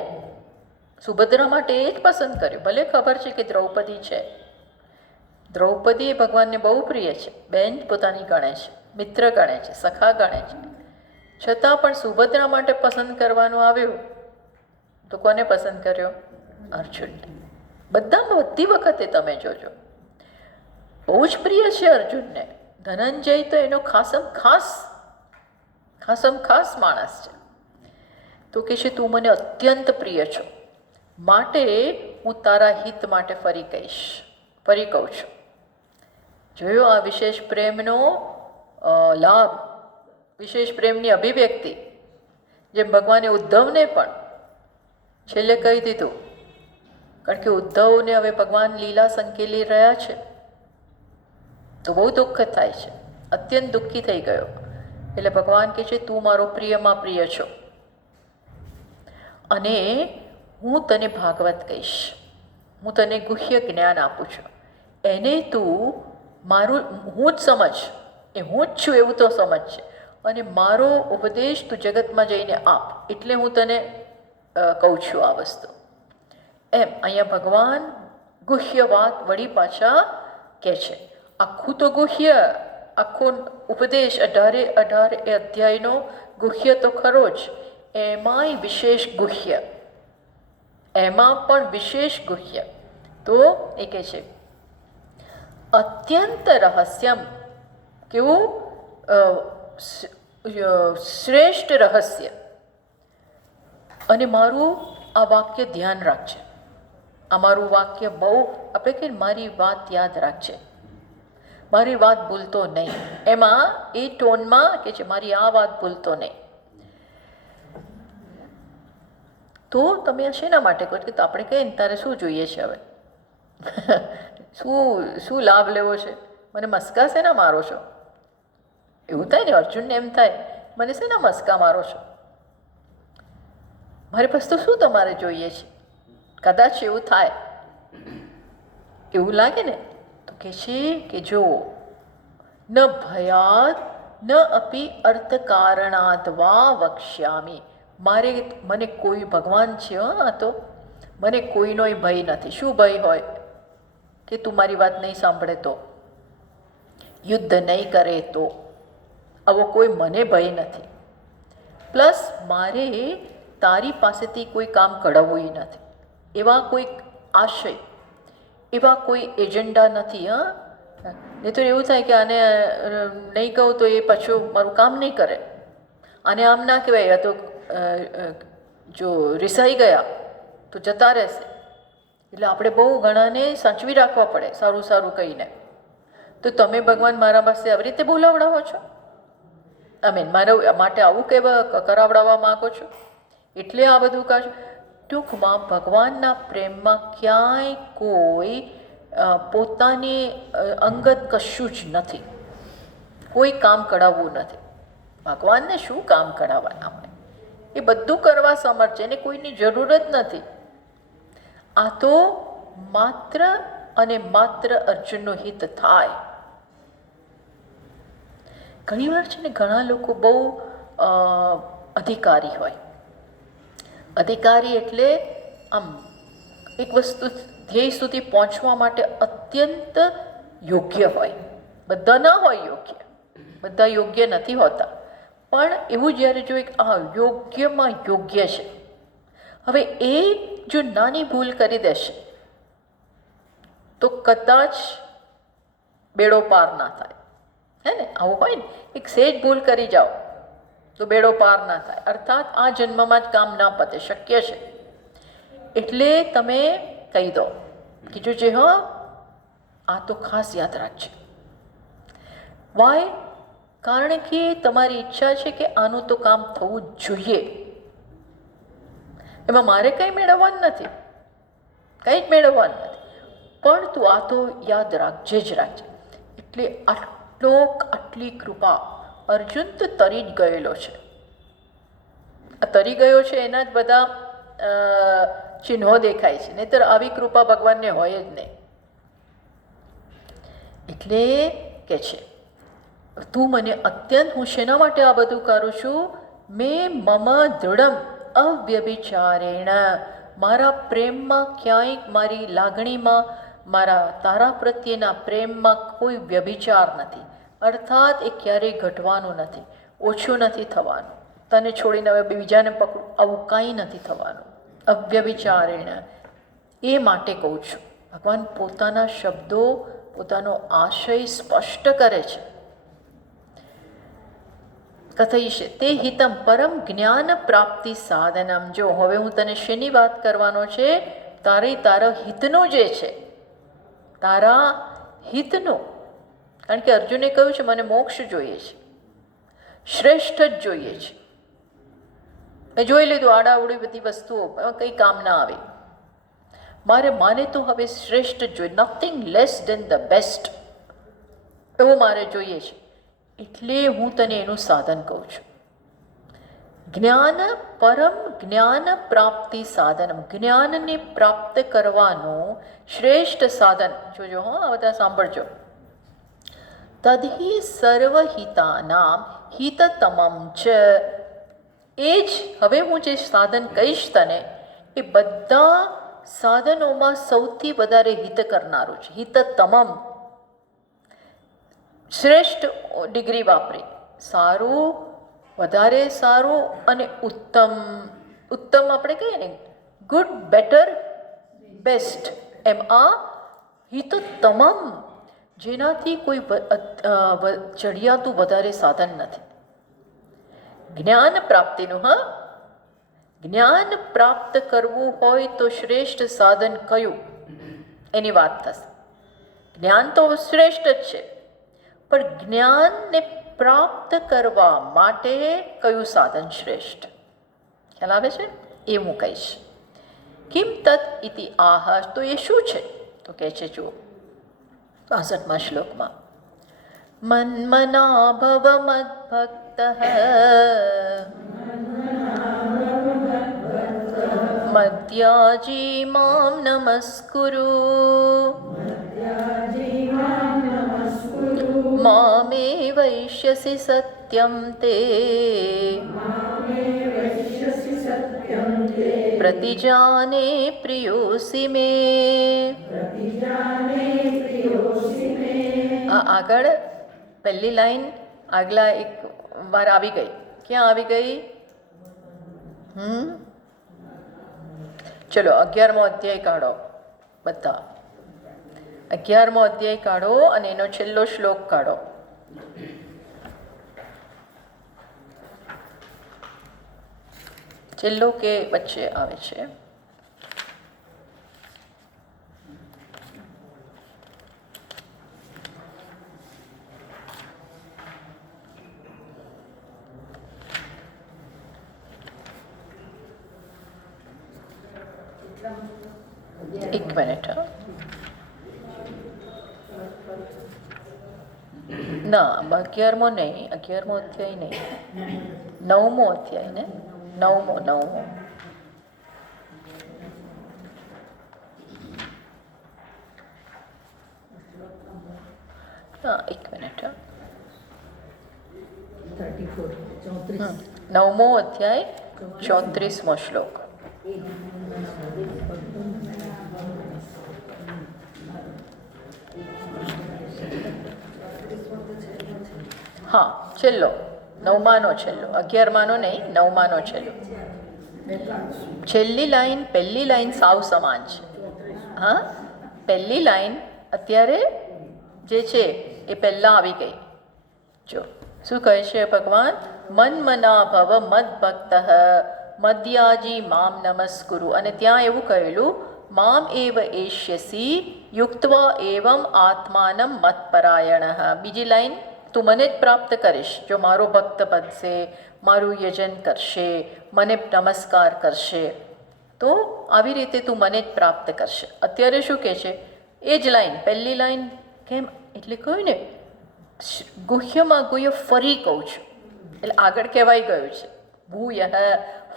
સુભદ્રા માટે એ જ પસંદ કર્યું. ભલે ખબર છે કે દ્રૌપદી છે. દ્રૌપદી એ ભગવાનને બહુ પ્રિય છે. બહેન પોતાની ગણે છે, મિત્ર ગણે છે, સખા ગણે છે. છતાં પણ સુભદ્રા માટે પસંદ કરવાનું આવ્યું તો કોને પસંદ કર્યો? અર્જુનને. બધી વખતે તમે જોજો બહુ જ પ્રિય છે અર્જુનને. ધનંજય તો એનો ખાસમ ખાસ માણસ છે. તો કે છે તું મને અત્યંત પ્રિય છો, માટે હું તારા હિત માટે ફરી કહું છું. જોયો આ વિશેષ પ્રેમનો લાભ, વિશેષ પ્રેમની અભિવ્યક્તિ. જેમ ભગવાને ઉદ્ધવને પણ છેલ્લે કહી દીધું, કારણ કે ઉદ્ધવને હવે ભગવાન લીલા સંકેલી રહ્યા છે તો બહુ દુઃખ થાય છે. અત્યંત દુઃખી થઈ ગયો. એટલે ભગવાન કહે છે તું મારો પ્રિયમાં પ્રિય છો અને હું તને ભાગવત કહીશ, હું તને ગુહ્ય જ્ઞાન આપું છું. એને તું હું જ સમજ, એ હું જ છું એવું તો સમજ છે. અને મારો ઉપદેશ તું જગતમાં જઈને આપ, એટલે હું તને કહું છું આ વસ્તુ. એમ અહીંયા ભગવાન ગુહ્ય વાત વળી પાછા કહે છે. આખું તો ગુહ્ય, આખો ઉપદેશ 18 અધ્યાયનો ગુહ્ય તો ખરો જ, એમાંય વિશેષ ગુહ્ય, એમાં પણ વિશેષ ગુહ્ય. તો એ કહે છે અત્યંત રહસ્યમ. કેવું શ્રેષ્ઠ રહસ્ય. અને મારું આ વાક્ય ધ્યાન રાખજે. આ મારું વાક્ય બહુ, આપણે કે મારી વાત યાદ રાખજે, મારી વાત ભૂલતો નહીં. એમાં એ ટોનમાં કે છે મારી આ વાત ભૂલતો નહીં. તો તમે શેના માટે કહો કે આપણે કહીએ ને તારે શું જોઈએ છે હવે? શું લાભ લેવો છે? મને મસ્કા શેના મારો છો? એવું થાય ને, અર્જુનને એમ થાય મને શેના મસ્કા મારો છો? મારી પાસે તો શું તમારે જોઈએ છે? કદાચ એવું થાય, એવું લાગે ને તો કે છે કે જો ન ભયાત ન અપી અર્થ કારણાત વા વક્ષ્યામી. મને કોઈ ભગવાન છે, તો મને કોઈનોય ભય નથી. શું ભય હોય? કે તું મારી વાત નહીં સાંભળે તો, યુદ્ધ નહીં કરે તો, આવો કોઈ મને ભય નથી. પ્લસ મારે તારી પાસેથી કોઈ કામ કઢાવવું નથી. એવા કોઈ આશય, એવા કોઈ એજન્ડા નથી. નહીં તો એવું થાય કે આને નહીં કહું તો એ પાછું મારું કામ નહીં કરે. આને આમ ના કહેવાય, તો જો રિસાઈ ગયા તો જતા રહેશે. એટલે આપણે બહુ ઘણાને સાચવી રાખવા પડે સારું સારું કહીને. તો તમે ભગવાન મારા પાસે આવી રીતે બોલાવડાવો છો? મારા માટે આવું કરાવડાવવા માગો છો? એટલે આ બધું કાઢો. ટૂંકમાં ભગવાનના પ્રેમમાં ક્યાંય કોઈ પોતાની અંગત કશું જ નથી. કોઈ કામ કઢાવવું નથી. ભગવાનને શું કામ કઢાવવાના હોય? એ બધું કરવા સમર્થ છે, એને કોઈની જરૂર જ નથી. આ તો માત્ર અને માત્ર અર્જુનનું હિત થાય. ઘણીવાર છે ને, ઘણા લોકો બહુ અધિકારી હોય. અધિકારી એટલે આમ એક વસ્તુ ધ્યેય સુધી પહોંચવા માટે અત્યંત યોગ્ય હોય. બધા ના હોય યોગ્ય, બધા યોગ્ય નથી હોતા, પણ એવું જ્યારે જો એક આ યોગ્યમાં યોગ્ય છે, હવે એ જો નાની ભૂલ કરી દેશે તો કદાચ બેડો પાર ના થાય. હે ને, આવું હોય ને, એક સેજ ભૂલ કરી જાઓ તો બેડો પાર ના થાય, અર્થાત આ જન્મમાં જ કામ ના પતે, શક્ય છે. એટલે તમે કહી દો કે જોજે હા, આ તો ખાસ યાદ રાખજે. વાય? કારણ કે તમારી ઈચ્છા છે કે આનું તો કામ થવું જ જોઈએ. એમાં મારે કંઈ મેળવવાનું નથી, કંઈ જ મેળવવાનું નથી, પણ તું આ તો યાદ રાખજે જ રાખજે. એટલે આટલી કૃપા. અર્જુન તો તરી જ ગયેલો છે. આ તરી ગયો છે એના જ બધા ચિહ્નો દેખાય છે, નહીંતર આવી કૃપા ભગવાનને હોય જ નહીં. એટલે કે છે તું મને અત્યંત, હું શેના માટે આ બધું કરું છું? મેં મમ દૃઢમ અવ્યભિચારેણ, મારા પ્રેમમાં ક્યાંય, મારી લાગણીમાં, મારા તારા પ્રત્યેના પ્રેમમાં કોઈ વ્યભિચાર નથી. અર્થાત એ ક્યારેય ઘટવાનું નથી, ઓછું નથી થવાનું. તને છોડીને હવે બીજાને પકડું, આવું કાંઈ નથી થવાનું. અવ્યભિચારેણ, એ માટે કહું છું. ભગવાન પોતાના શબ્દો, પોતાનો આશય સ્પષ્ટ કરે છે. કથયિષ્ય તે હિતમ પરમ જ્ઞાન પ્રાપ્તિ સાધનમ. જો હવે હું તને શેની વાત કરવાનો છે? તારા હિતનો જે છે, તારા હિતનો. કારણ કે અર્જુને કહ્યું છે મને મોક્ષ જોઈએ છે, શ્રેષ્ઠ જ જોઈએ છે. મેં જોઈ લીધું આડાવડી બધી વસ્તુઓ, એમાં કંઈ કામ ના આવે. માને તો હવે શ્રેષ્ઠ જ જોઈએ, nothing less than the best, એવું મારે જોઈએ છે. એટલે હું તને એનું સાધન કહું છું. જ્ઞાન પરમ જ્ઞાન પ્રાપ્તિ સાધનમ, જ્ઞાનને પ્રાપ્ત કરવાનું શ્રેષ્ઠ સાધન. જોજો હા, આ બધા સાંભળજો. તદ્હિ સર્વહિતાનામ હિતતમમ ચ, એ જ હવે હું જે સાધન કહીશ તને, એ બધા સાધનોમાં સૌથી વધારે હિત કરનારું છે. હિતતમમ, શ્રેષ્ઠ ડિગ્રી વાપરી, સારું, વધારે સારું અને ઉત્તમ. ઉત્તમ આપણે કહીએ ને, ગુડ, બેટર, બેસ્ટ, એમ આ હિતતમમ, જેનાથી કોઈ ચડિયાતું વધારે સાધન નથી. જ્ઞાન પ્રાપ્તિનું, હા, જ્ઞાન પ્રાપ્ત કરવું હોય તો શ્રેષ્ઠ સાધન કયું, એની વાત થશે. જ્ઞાન તો શ્રેષ્ઠ જ છે, પણ જ્ઞાનને પ્રાપ્ત કરવા માટે કયું સાધન શ્રેષ્ઠ, ખ્યાલ આવે છે? એ હું કહીશ. કિમ તત ઇતિ આહ, તો એ શું છે? તો કહે છે, જુઓ 65મા શ્લોકમાં, મન્મના ભવ મદ્ભક્ત મદ્યાજી મામ નમસ્કુરુ મામે વૈશ્યસી સત્યમ તે પ્રતિજાને પ્રિયોસી મે. આ આગળ પહેલી લાઈન આગલા એક વાર આવી ગઈ. ક્યાં આવી ગઈ? ચલો 11મો અધ્યાય કાઢો બધા. 11મો અધ્યાય કાઢો અને એનો છેલ્લો શ્લોક કાઢો. છેલ્લો કે વચ્ચે આવે છે? એક મિનિટ. ના, 11મો નહીં, 11મો અધ્યાય નહીં, 9મો અધ્યાય ને, 9મો. હા, એક મિનિટ. 9મો અધ્યાય 34મો શ્લોક. હા, છેલ્લો, 9માનો છેલ્લો, 11માનો નહીં, 9માનો છેલ્લો. છેલ્લી લાઈન પહેલી લાઈન સાવ સમાન છે. હા, પહેલી લાઈન અત્યારે જે છે એ પહેલાં આવી ગઈ. જો શું કહે છે ભગવાન? મન મના ભવ મદ ભક્ત મદ્યાજી મામ નમસ્કુરુ. અને ત્યાં એવું કહેલું, મામ એવ એષ્યસી યુક્ત્વા એવમ આત્માનમ મત્પરાયણ. બીજી લાઈન, તું મને જ પ્રાપ્ત કરીશ જો મારો ભક્ત બનશે, મારું યજન કરશે, મને નમસ્કાર કરશે, તો આવી રીતે તું મને જ પ્રાપ્ત કરશે. અત્યારે શું કહે છે? એ જ લાઈન, પહેલી લાઈન કેમ એટલે કહ્યું ને, ગુહ્યમાં ગુહ્ય ફરી કહું છું એટલે આગળ કહેવાઈ ગયું છે. ભૂય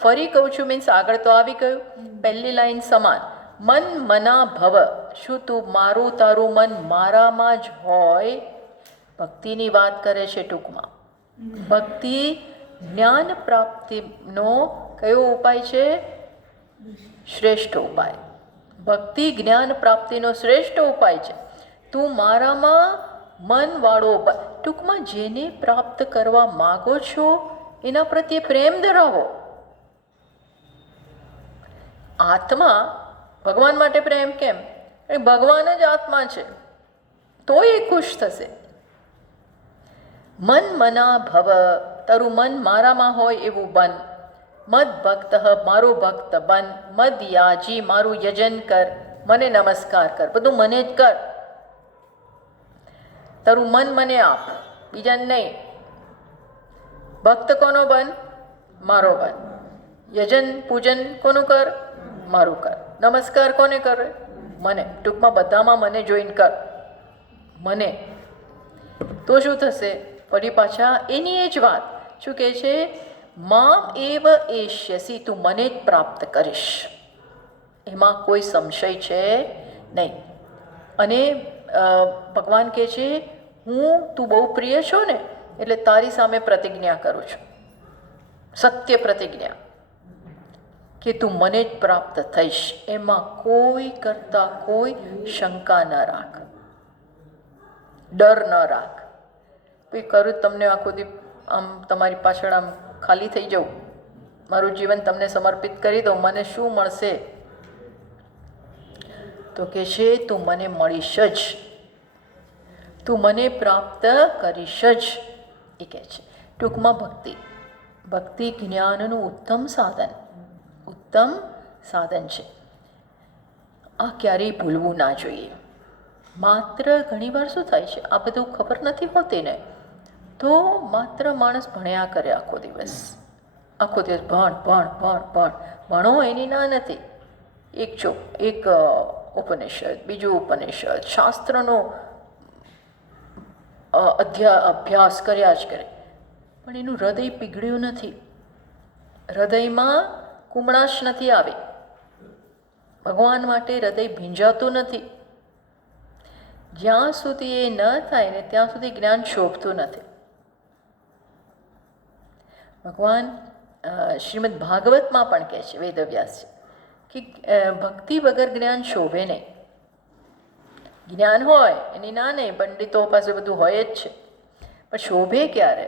ફરી કહું છું મીન્સ આગળ તો આવી ગયું. પહેલી લાઈન સમાન. મન મના ભવ, શું તું મારું તારું મન મારામાં જ હોય? ભક્તિની વાત કરે છે ટૂંકમાં. ભક્તિ જ્ઞાન પ્રાપ્તિનો કયો ઉપાય છે? શ્રેષ્ઠ ઉપાય. ભક્તિ જ્ઞાન પ્રાપ્તિનો શ્રેષ્ઠ ઉપાય છે. તું મારામાં મનવાળો, ટૂંકમાં જેને પ્રાપ્ત કરવા માગો છો એના પ્રત્યે પ્રેમ ધરાવો. આત્મા ભગવાન માટે પ્રેમ કેમ? ભગવાન જ આત્મા છે, તો એ ખુશ થશે. મન મના ભવ, તારું મન મારામાં હોય એવું બન. મદ ભક્ત, મારો ભક્ત બન. મદ યાજી, મારું યજન કર, મને નમસ્કાર કર, બધું મને જ કર. તારું મન મને આપ, બીજાને નહીં. ભક્ત કોનો બન? મારો બન. યજન પૂજન કોનું કર? મારું કર. નમસ્કાર કોને કરે? મને. ટૂંકમાં બધામાં મને જોઈન કર, મને. તો શું થશે? ફરી પાછા એની એ જ વાત. શું કહે છે? મામ એવ એષ્યસી, તું મને જ પ્રાપ્ત કરીશ, એમાં કોઈ સંશય છે નહીં. અને ભગવાન કહે છે, તું બહુ પ્રિય છો ને એટલે તારી સામે પ્રતિજ્ઞા કરું છું, સત્ય પ્રતિજ્ઞા, કે તું મને જ પ્રાપ્ત થઈશ. એમાં કોઈ કરતા કોઈ શંકા ન રાખ, ડર ન રાખ. કોઈ કરું તમને આખો દી આમ તમારી પાછળ આમ ખાલી થઈ જાઉં, મારું જીવન તમને સમર્પિત કરી દઉં, મને શું મળશે? તો કે છે, તું મને મળીશ જ, તું મને પ્રાપ્ત કરીશ જ, એ કહે છે. ટૂંકમાં ભક્તિ, ભક્તિ જ્ઞાનનું ઉત્તમ સાધન છે. આ ક્યારેય ભૂલવું ના જોઈએ. માત્ર ઘણીવાર શું થાય છે, આ બધું ખબર નથી હોતી ને, તો માત્ર માણસ ભણ્યા કરે આખો દિવસ ભણો એની ના નથી. એક ઉપનિષદ, બીજું ઉપનિષદ, શાસ્ત્રનો અભ્યાસ કર્યા જ કરે, પણ એનું હૃદય પીગળ્યું નથી, હૃદયમાં કુમળાશ નથી આવી, ભગવાન માટે હૃદય ભીંજાતું નથી. જ્યાં સુધી એ ન થાય ને ત્યાં સુધી જ્ઞાન શોભતું નથી. ભગવાન શ્રીમદ ભાગવતમાં પણ કહે છે, વેદવ્યાસજી, કે ભક્તિ વગર જ્ઞાન શોભે નહીં. જ્ઞાન હોય એની ના નહીં, પંડિતો પાસે બધું હોય જ છે, પણ શોભે ક્યારે?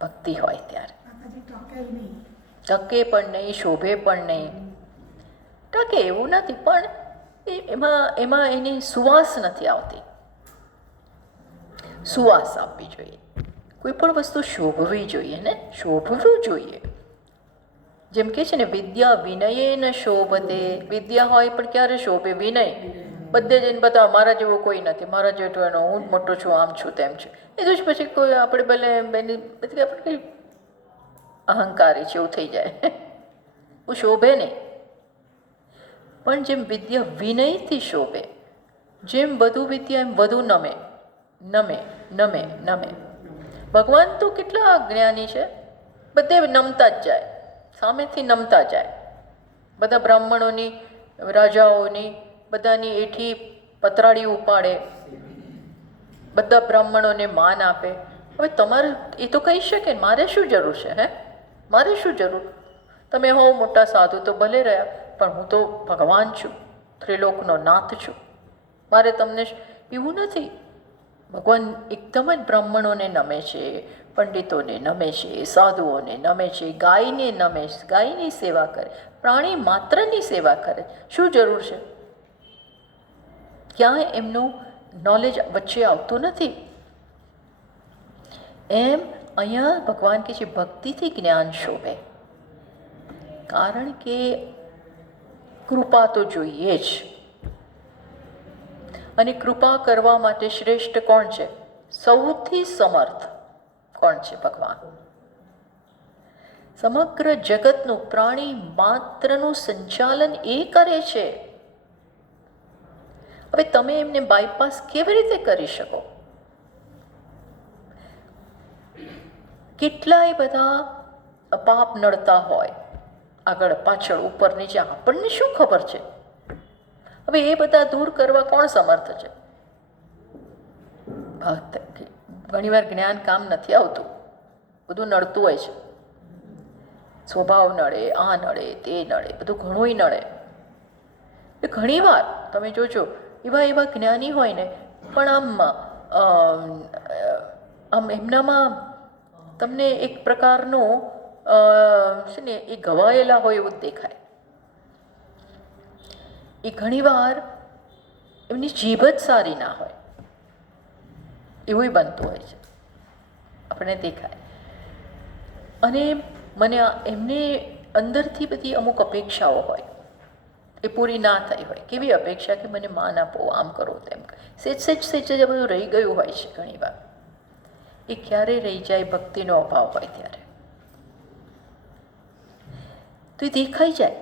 ભક્તિ હોય ત્યારે. ટકે પણ નહીં, શોભે પણ નહીં. ટકે એવું નથી, પણ એમાં એની સુવાસ નથી આવતી. સુવાસ આપવી જોઈએ. કોઈ પણ વસ્તુ શોભવી જોઈએ ને, શોભવું જોઈએ. જેમ કે છે ને, વિદ્યા વિનયે ન શોભતે. વિદ્યા હોય પણ ક્યારે શોભે? વિનય. બધે જઈને બધા મારા જેવો કોઈ નથી, મારા જેવો એનો, હું જ મોટો છું, આમ છું, તેમ છું. એ તો જ પછી કોઈ આપણે ભલે બધી આપણે કંઈ અહંકારી છે એવું થઈ જાય, હું શોભે નહીં. પણ જેમ વિદ્યા વિનયથી શોભે, જેમ વધુ વિદ્યા એમ વધુ નમે. ભગવાન તો કેટલા જ્ઞાની છે, બધે નમતા જ જાય, સામેથી નમતા જાય. બધા બ્રાહ્મણોની, રાજાઓની, બધાની એઠી પતરાળી ઉપાડે, બધા બ્રાહ્મણોને માન આપે. હવે તમારે એ તો કહી શકે, મારે શું જરૂર છે? મારે શું જરૂર? તમે હો મોટા સાધુ તો ભલે રહ્યા, પણ હું તો ભગવાન છું, ત્રિલોકનો નાથ છું, મારે તમને પીવું નથી. ભગવાન એકદમ જ બ્રાહ્મણોને નમે છે, પંડિતોને નમે છે, સાધુઓને નમે છે, ગાયને નમે છે, ગાયની સેવા કરે, પ્રાણી માત્રની સેવા કરે. શું જરૂર છે? ક્યાંય એમનું નોલેજ વચ્ચે આવતું નથી. એમ અહીંયા ભગવાન કે છે ભક્તિથી જ્ઞાન શોભે, કારણ કે કૃપા તો જોઈએ જ. અને કૃપા કરવા માટે શ્રેષ્ઠ કોણ છે? સૌથી સમર્થ કોણ છે? ભગવાન. સમગ્ર જગતનું, પ્રાણી માત્રનું સંચાલન એ કરે છે. હવે તમે એમને બાયપાસ કેવી રીતે કરી શકો? કેટલાય બધા પાપ નડતા હોય, આગળ પાછળ ઉપર નીચે, આપણને શું ખબર છે? હવે એ બધા દૂર કરવા કોણ સમર્થ છે? ભક્ત. ઘણીવાર જ્ઞાન કામ નથી આવતું, બધું નડતું હોય છે. સ્વભાવ નડે, આ નડે, તે નડે, બધું ઘણું નડે. એ ઘણીવાર તમે જોજો, એવા એવા જ્ઞાની હોય ને, પણ આમ એમનામાં તમને એક પ્રકારનું છે ને, એ ઘવાયેલા હોય એવું જ દેખાય. એ ઘણીવાર એમની જીભ જ સારી ના હોય, એવું બનતું હોય છે, આપણને દેખાય. અને મને એમને અંદરથી બધી અમુક અપેક્ષાઓ હોય, એ પૂરી ના થઈ હોય. કેવી અપેક્ષા? કે મને માન આપો, આમ કરો, તેમ કરો. સેજ જે બધું રહી ગયું હોય છે ઘણીવાર. એ ક્યારે રહી જાય? ભક્તિનો અભાવ હોય ત્યારે તો એ દેખાઈ જાય.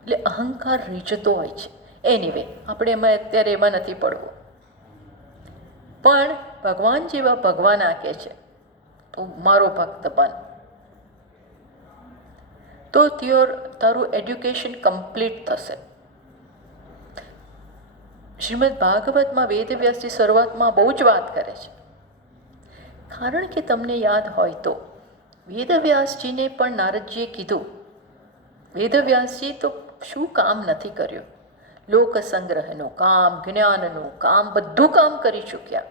એટલે અહંકાર રીચતો હોય છે. એનીવે, આપણે એમાં અત્યારે એમાં નથી પડવું. પણ ભગવાન જેવા ભગવાન આકે છે, તો મારો ભક્ત બન, તો તારું એડ્યુકેશન કમ્પ્લીટ થશે. શ્રીમદ ભાગવતમાં વેદવ્યાસજી શરૂઆતમાં બહુ જ વાત કરે છે. કારણ કે તમને યાદ હોય તો વેદવ્યાસજીને પણ નારદજીએ કીધું, વેદવ્યાસજી તો શું કામ નથી કર્યું? લોક સંગ્રહનું કામ, જ્ઞાનનું કામ, બધું કામ કરી ચૂક્યા.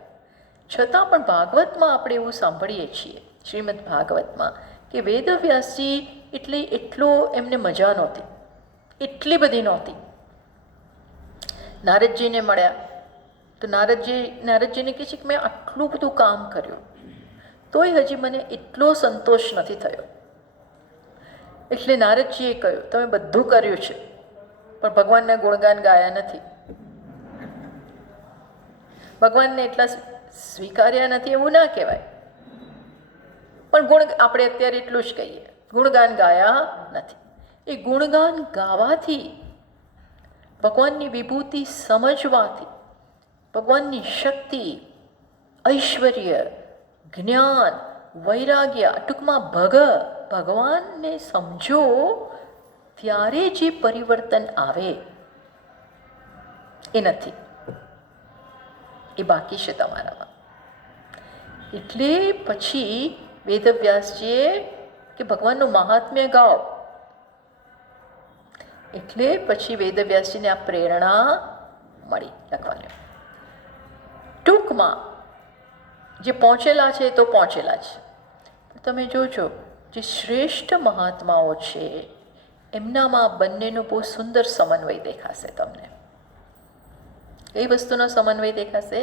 છતાં પણ ભાગવતમાં આપણે એવું સાંભળીએ છીએ, શ્રીમદ ભાગવતમાં, કે વેદવ્યાસજી એટલો એમને મજા નહોતી, એટલી બધી નહોતી. નારદજીને મળ્યા તો નારદજીને કહે છે કે મેં આટલું બધું કામ કર્યું, તોય હજી મને એટલો સંતોષ નથી થયો. એટલે નારદજીએ કહ્યું, તમે બધું કર્યું છે, પણ ભગવાનના ગુણગાન ગાયા નથી, ભગવાનને એટલા સ્વીકાર્યા નથી. એવું ના કહેવાય, પણ આપણે અત્યારે એટલું જ કહીએ, ગુણગાન ગાયા નથી. એ ગુણગાન ગાવાથી, ભગવાનની વિભૂતિ સમજવાથી, ભગવાનની શક્તિ, ઐશ્વર્ય, જ્ઞાન, વૈરાગ્ય, ટૂંકમાં ભગવાનને સમજો ત્યારે જે પરિવર્તન આવે એ નથી, એ બાકી છે તમારામાં. એટલે પછી વેદવ્યાસજીએ કે ભગવાનનું મહાત્મ્ય ગાઓ, એટલે પછી વેદવ્યાસજીને આ પ્રેરણા મળી લખવાની. ટૂંકમાં જે પહોંચેલા છે એ તો પહોંચેલા છે. તમે જોજો, જે શ્રેષ્ઠ મહાત્માઓ છે એમનામાં બંનેનો બહુ સુંદર સમન્વય દેખાશે તમને. કઈ વસ્તુનો સમન્વય દેખાશે?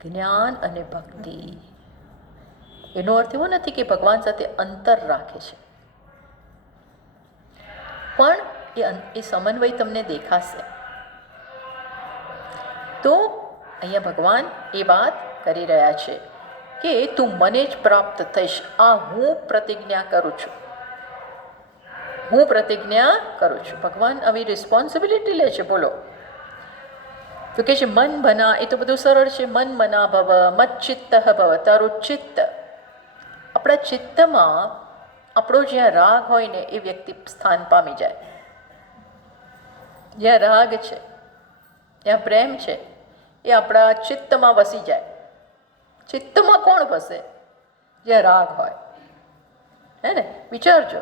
જ્ઞાન અને ભક્તિ. એનો અર્થ એવો નથી કે ભગવાન સાથે અંતર રાખે છે, પણ એ સમન્વય તમને દેખાશે. તો અહીંયા ભગવાન એ વાત કરી રહ્યા છે કે તું મને જ પ્રાપ્ત થઈશ, આ હું પ્રતિજ્ઞા કરું છું, હું પ્રતિજ્ઞા કરું છું. ભગવાન આવી રિસ્પોન્સિબિલિટી લે છે. બોલો, તો કે છે મન બના, એ તો બધું સરળ છે. મન મના ભવ મત ચિત્ત ભવ, તારું ચિત્ત, આપણા ચિત્તમાં આપણો જ્યાં રાગ હોય ને એ વ્યક્તિ સ્થાન પામી જાય. જ્યાં રાગ છે, જ્યાં પ્રેમ છે, એ આપણા ચિત્તમાં વસી જાય. ચિત્તમાં કોણ વસે? જ્યાં રાગ હોય, હે ને? વિચારજો,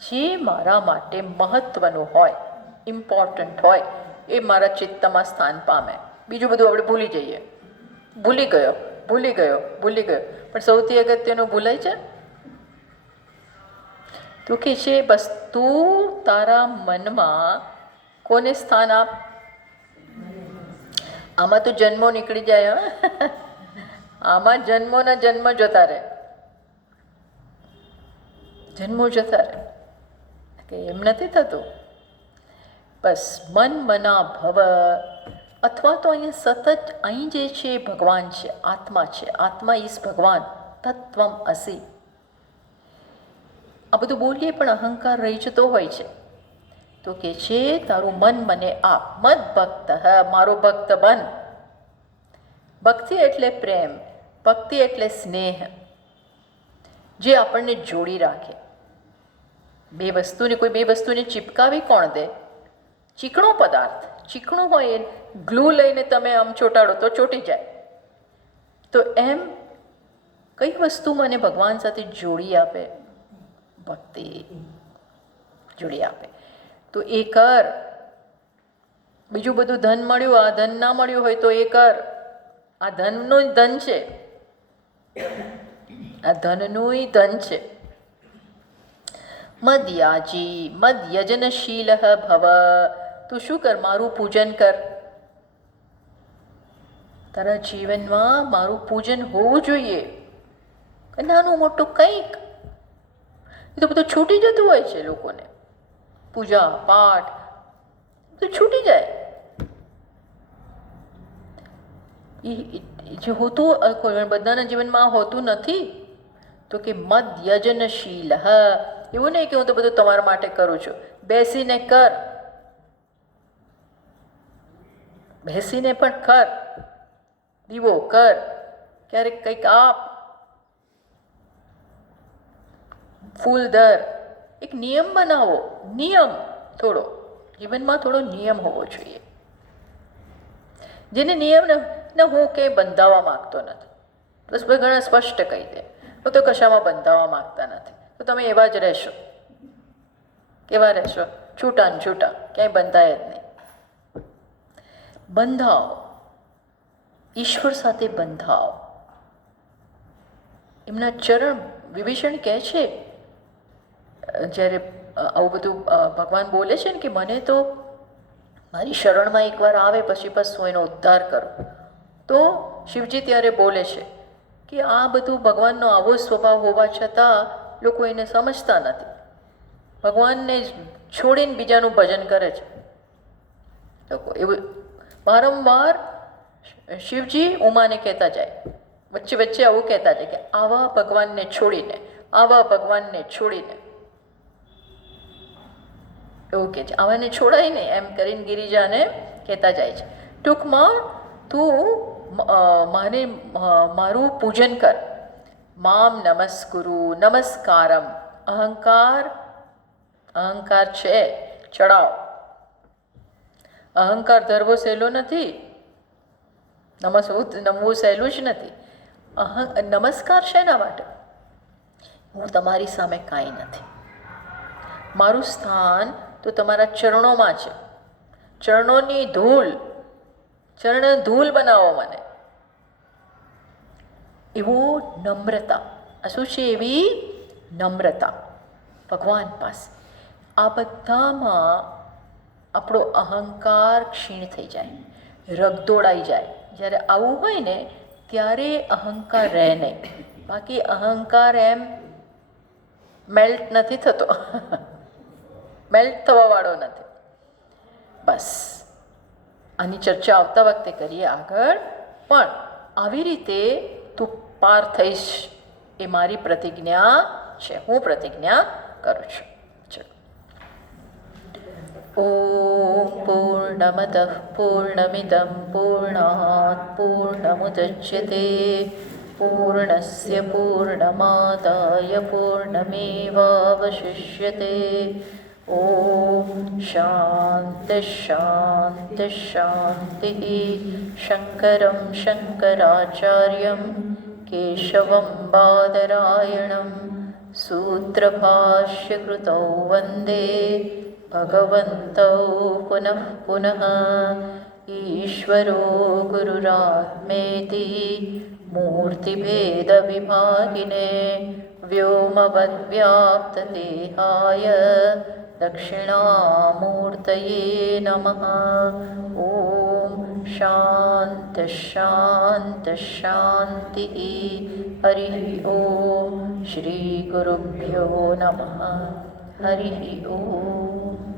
જે મારા માટે મહત્વનું હોય, ઇમ્પોર્ટન્ટ હોય, એ મારા ચિત્તમાં સ્થાન પામે. બીજું બધું આપણે ભૂલી જઈએ. ભૂલી ગયો, પણ સૌથી અગત્યનું ભૂલાય છે. તો કે છે બસ તું તારા મનમાં કોને સ્થાન આપ. આમાં તો જન્મો નીકળી જાય. આમાં જન્મોના જન્મ જતા રહે, જન્મો જતા રહે, કે એમ નથી થતું. બસ મન મના ભવ, અથવા તો અહીંયા સતત અહીં જે છે ભગવાન છે, આત્મા છે. આત્મા ઇઝ ભગવાન, તત્વમ અસી. આ બધું બોલીએ પણ અહંકાર રહી જતો હોય છે. તો કે છે તારું મન મને આપ. મદ ભક્ત, મારો ભક્ત બન. ભક્તિ એટલે પ્રેમ, ભક્તિ એટલે સ્નેહ, જે આપણને જોડી રાખે. કોઈ બે વસ્તુને ચીપકાવી કોણ દે? ચીકણો પદાર્થ, ચીકણું હોય, ગ્લુ લઈને તમે આમ ચોંટાડો તો ચોંટી જાય. તો એમ કઈ વસ્તુ મને ભગવાન સાથે જોડી આપે? ભક્તિ જોડી આપે. તો એ કર. બીજું બધું ધન મળ્યું, આ ધન ના મળ્યું હોય તો એ કર. આ ધનનું ધન છે, આ ધનનું ધન છે. મદયાજી મદયજનશીલ ભવ. તું શું કર? મારું પૂજન કર. તારા જીવનમાં મારું પૂજન હોવું જોઈએ. નાનું મોટું કંઈક, એ તો બધું છૂટી જતું હોય છે લોકોને. પૂજા પાઠ બધું છૂટી જાય. જે હોતું બધાના જીવનમાં હોતું નથી. તો કે મદ યજનશીલ. એવું નહીં કે હું તો બધું તમારા માટે કરું છું. બેસીને કર, બેસીને પણ કર. દીવો કર, ક્યારેક કંઈક આપ, ફૂલ દર. એક નિયમ બનાવો. નિયમ થોડો જીવનમાં થોડો નિયમ હોવો જોઈએ. જેને નિયમ ને હું કંઈ બંધાવવા માગતો નથી. બસ ઘણા સ્પષ્ટ કહી દે, હું તો કશામાં બંધાવવા માગતા નથી. તો તમે એવા જ રહેશો. કેવા રહેશો? છૂટા ને છૂટા, ક્યાંય બંધાય જ નહીં. બંધાવ, ઈશ્વર સાથે બંધાવ. એમના ચરણ, વિભીષણ કહે છે જ્યારે આવું બધું ભગવાન બોલે છે ને કે મને તો મારી શરણમાં એકવાર આવે પછી બસ હું એનો ઉદ્ધાર કરું. તો શિવજી ત્યારે બોલે છે કે આ બધું ભગવાનનો આવો સ્વભાવ હોવા છતાં લોકો એને સમજતા નથી. ભગવાનને છોડીને બીજાનું ભજન કરે છે લોકો. એવું વારંવાર શિવજી ઉમાને કહેતા જાય, વચ્ચે વચ્ચે આવું કહેતા જાય કે આવા ભગવાનને છોડીને, આવા ભગવાનને છોડીને. એવું કહે છે, આવાને છોડાય નહીં એમ કરીને ગિરિજાને કહેતા જાય છે. ટૂંકમાં તું મારું પૂજન કર. મામ નમસ્કુરુ નમસ્કારમ. અહંકાર છે, ચડાવ. અહંકાર ધરવો સહેલો નથી, નમવું સહેલું જ નથી. નમસ્કાર શેના માટે? હું તમારી સામે કાંઈ નથી. મારું સ્થાન તો તમારા ચરણોમાં છે. ચરણોની ધૂળ, ચરણ ધૂળ બનાવો મને. એવું નમ્રતા. આ શું છે? એવી નમ્રતા ભગવાન પાસે. આ બધામાં આપણો અહંકાર ક્ષીણ થઈ જાય, રગદોડાઈ જાય. જ્યારે આવું હોય ને ત્યારે અહંકાર રહે નહીં. બાકી અહંકાર એમ મેલ્ટ નથી થતો, મેલ્ટ થવાવાળો નથી. બસ આની ચર્ચા આવતા વખતે કરીએ આગળ. પણ આવી રીતે તું પાર થઈશ એ મારી પ્રતિજ્ઞા છે. હું પ્રતિજ્ઞા કરું છું. ઓમ પૂર્ણમદ પૂર્ણમિદં પૂર્ણાત પૂર્ણમુદચ્યતે પૂર્ણસ્ય પૂર્ણમાદાય પૂર્ણમેવાવશિષ્યતે. ઓમ શાંતિ શાંતિ શાંતિ. શંકરં શંકરાચાર્યં કેશવં બાદરાયણં સૂત્રભાષ્યકૃતૌ વંદે ભગવन्तौ પુનઃ પુનઃ. ईश्वरो गुरुरात्मेति मूर्तिभेदविभागिने व्योमवद्व्याप्तदेहाय दक्षिणामूर्तये नमः। ॐ शान्तिः। हरिः ॐ। श्रीगुरुभ्यो नमः। हरिः ॐ।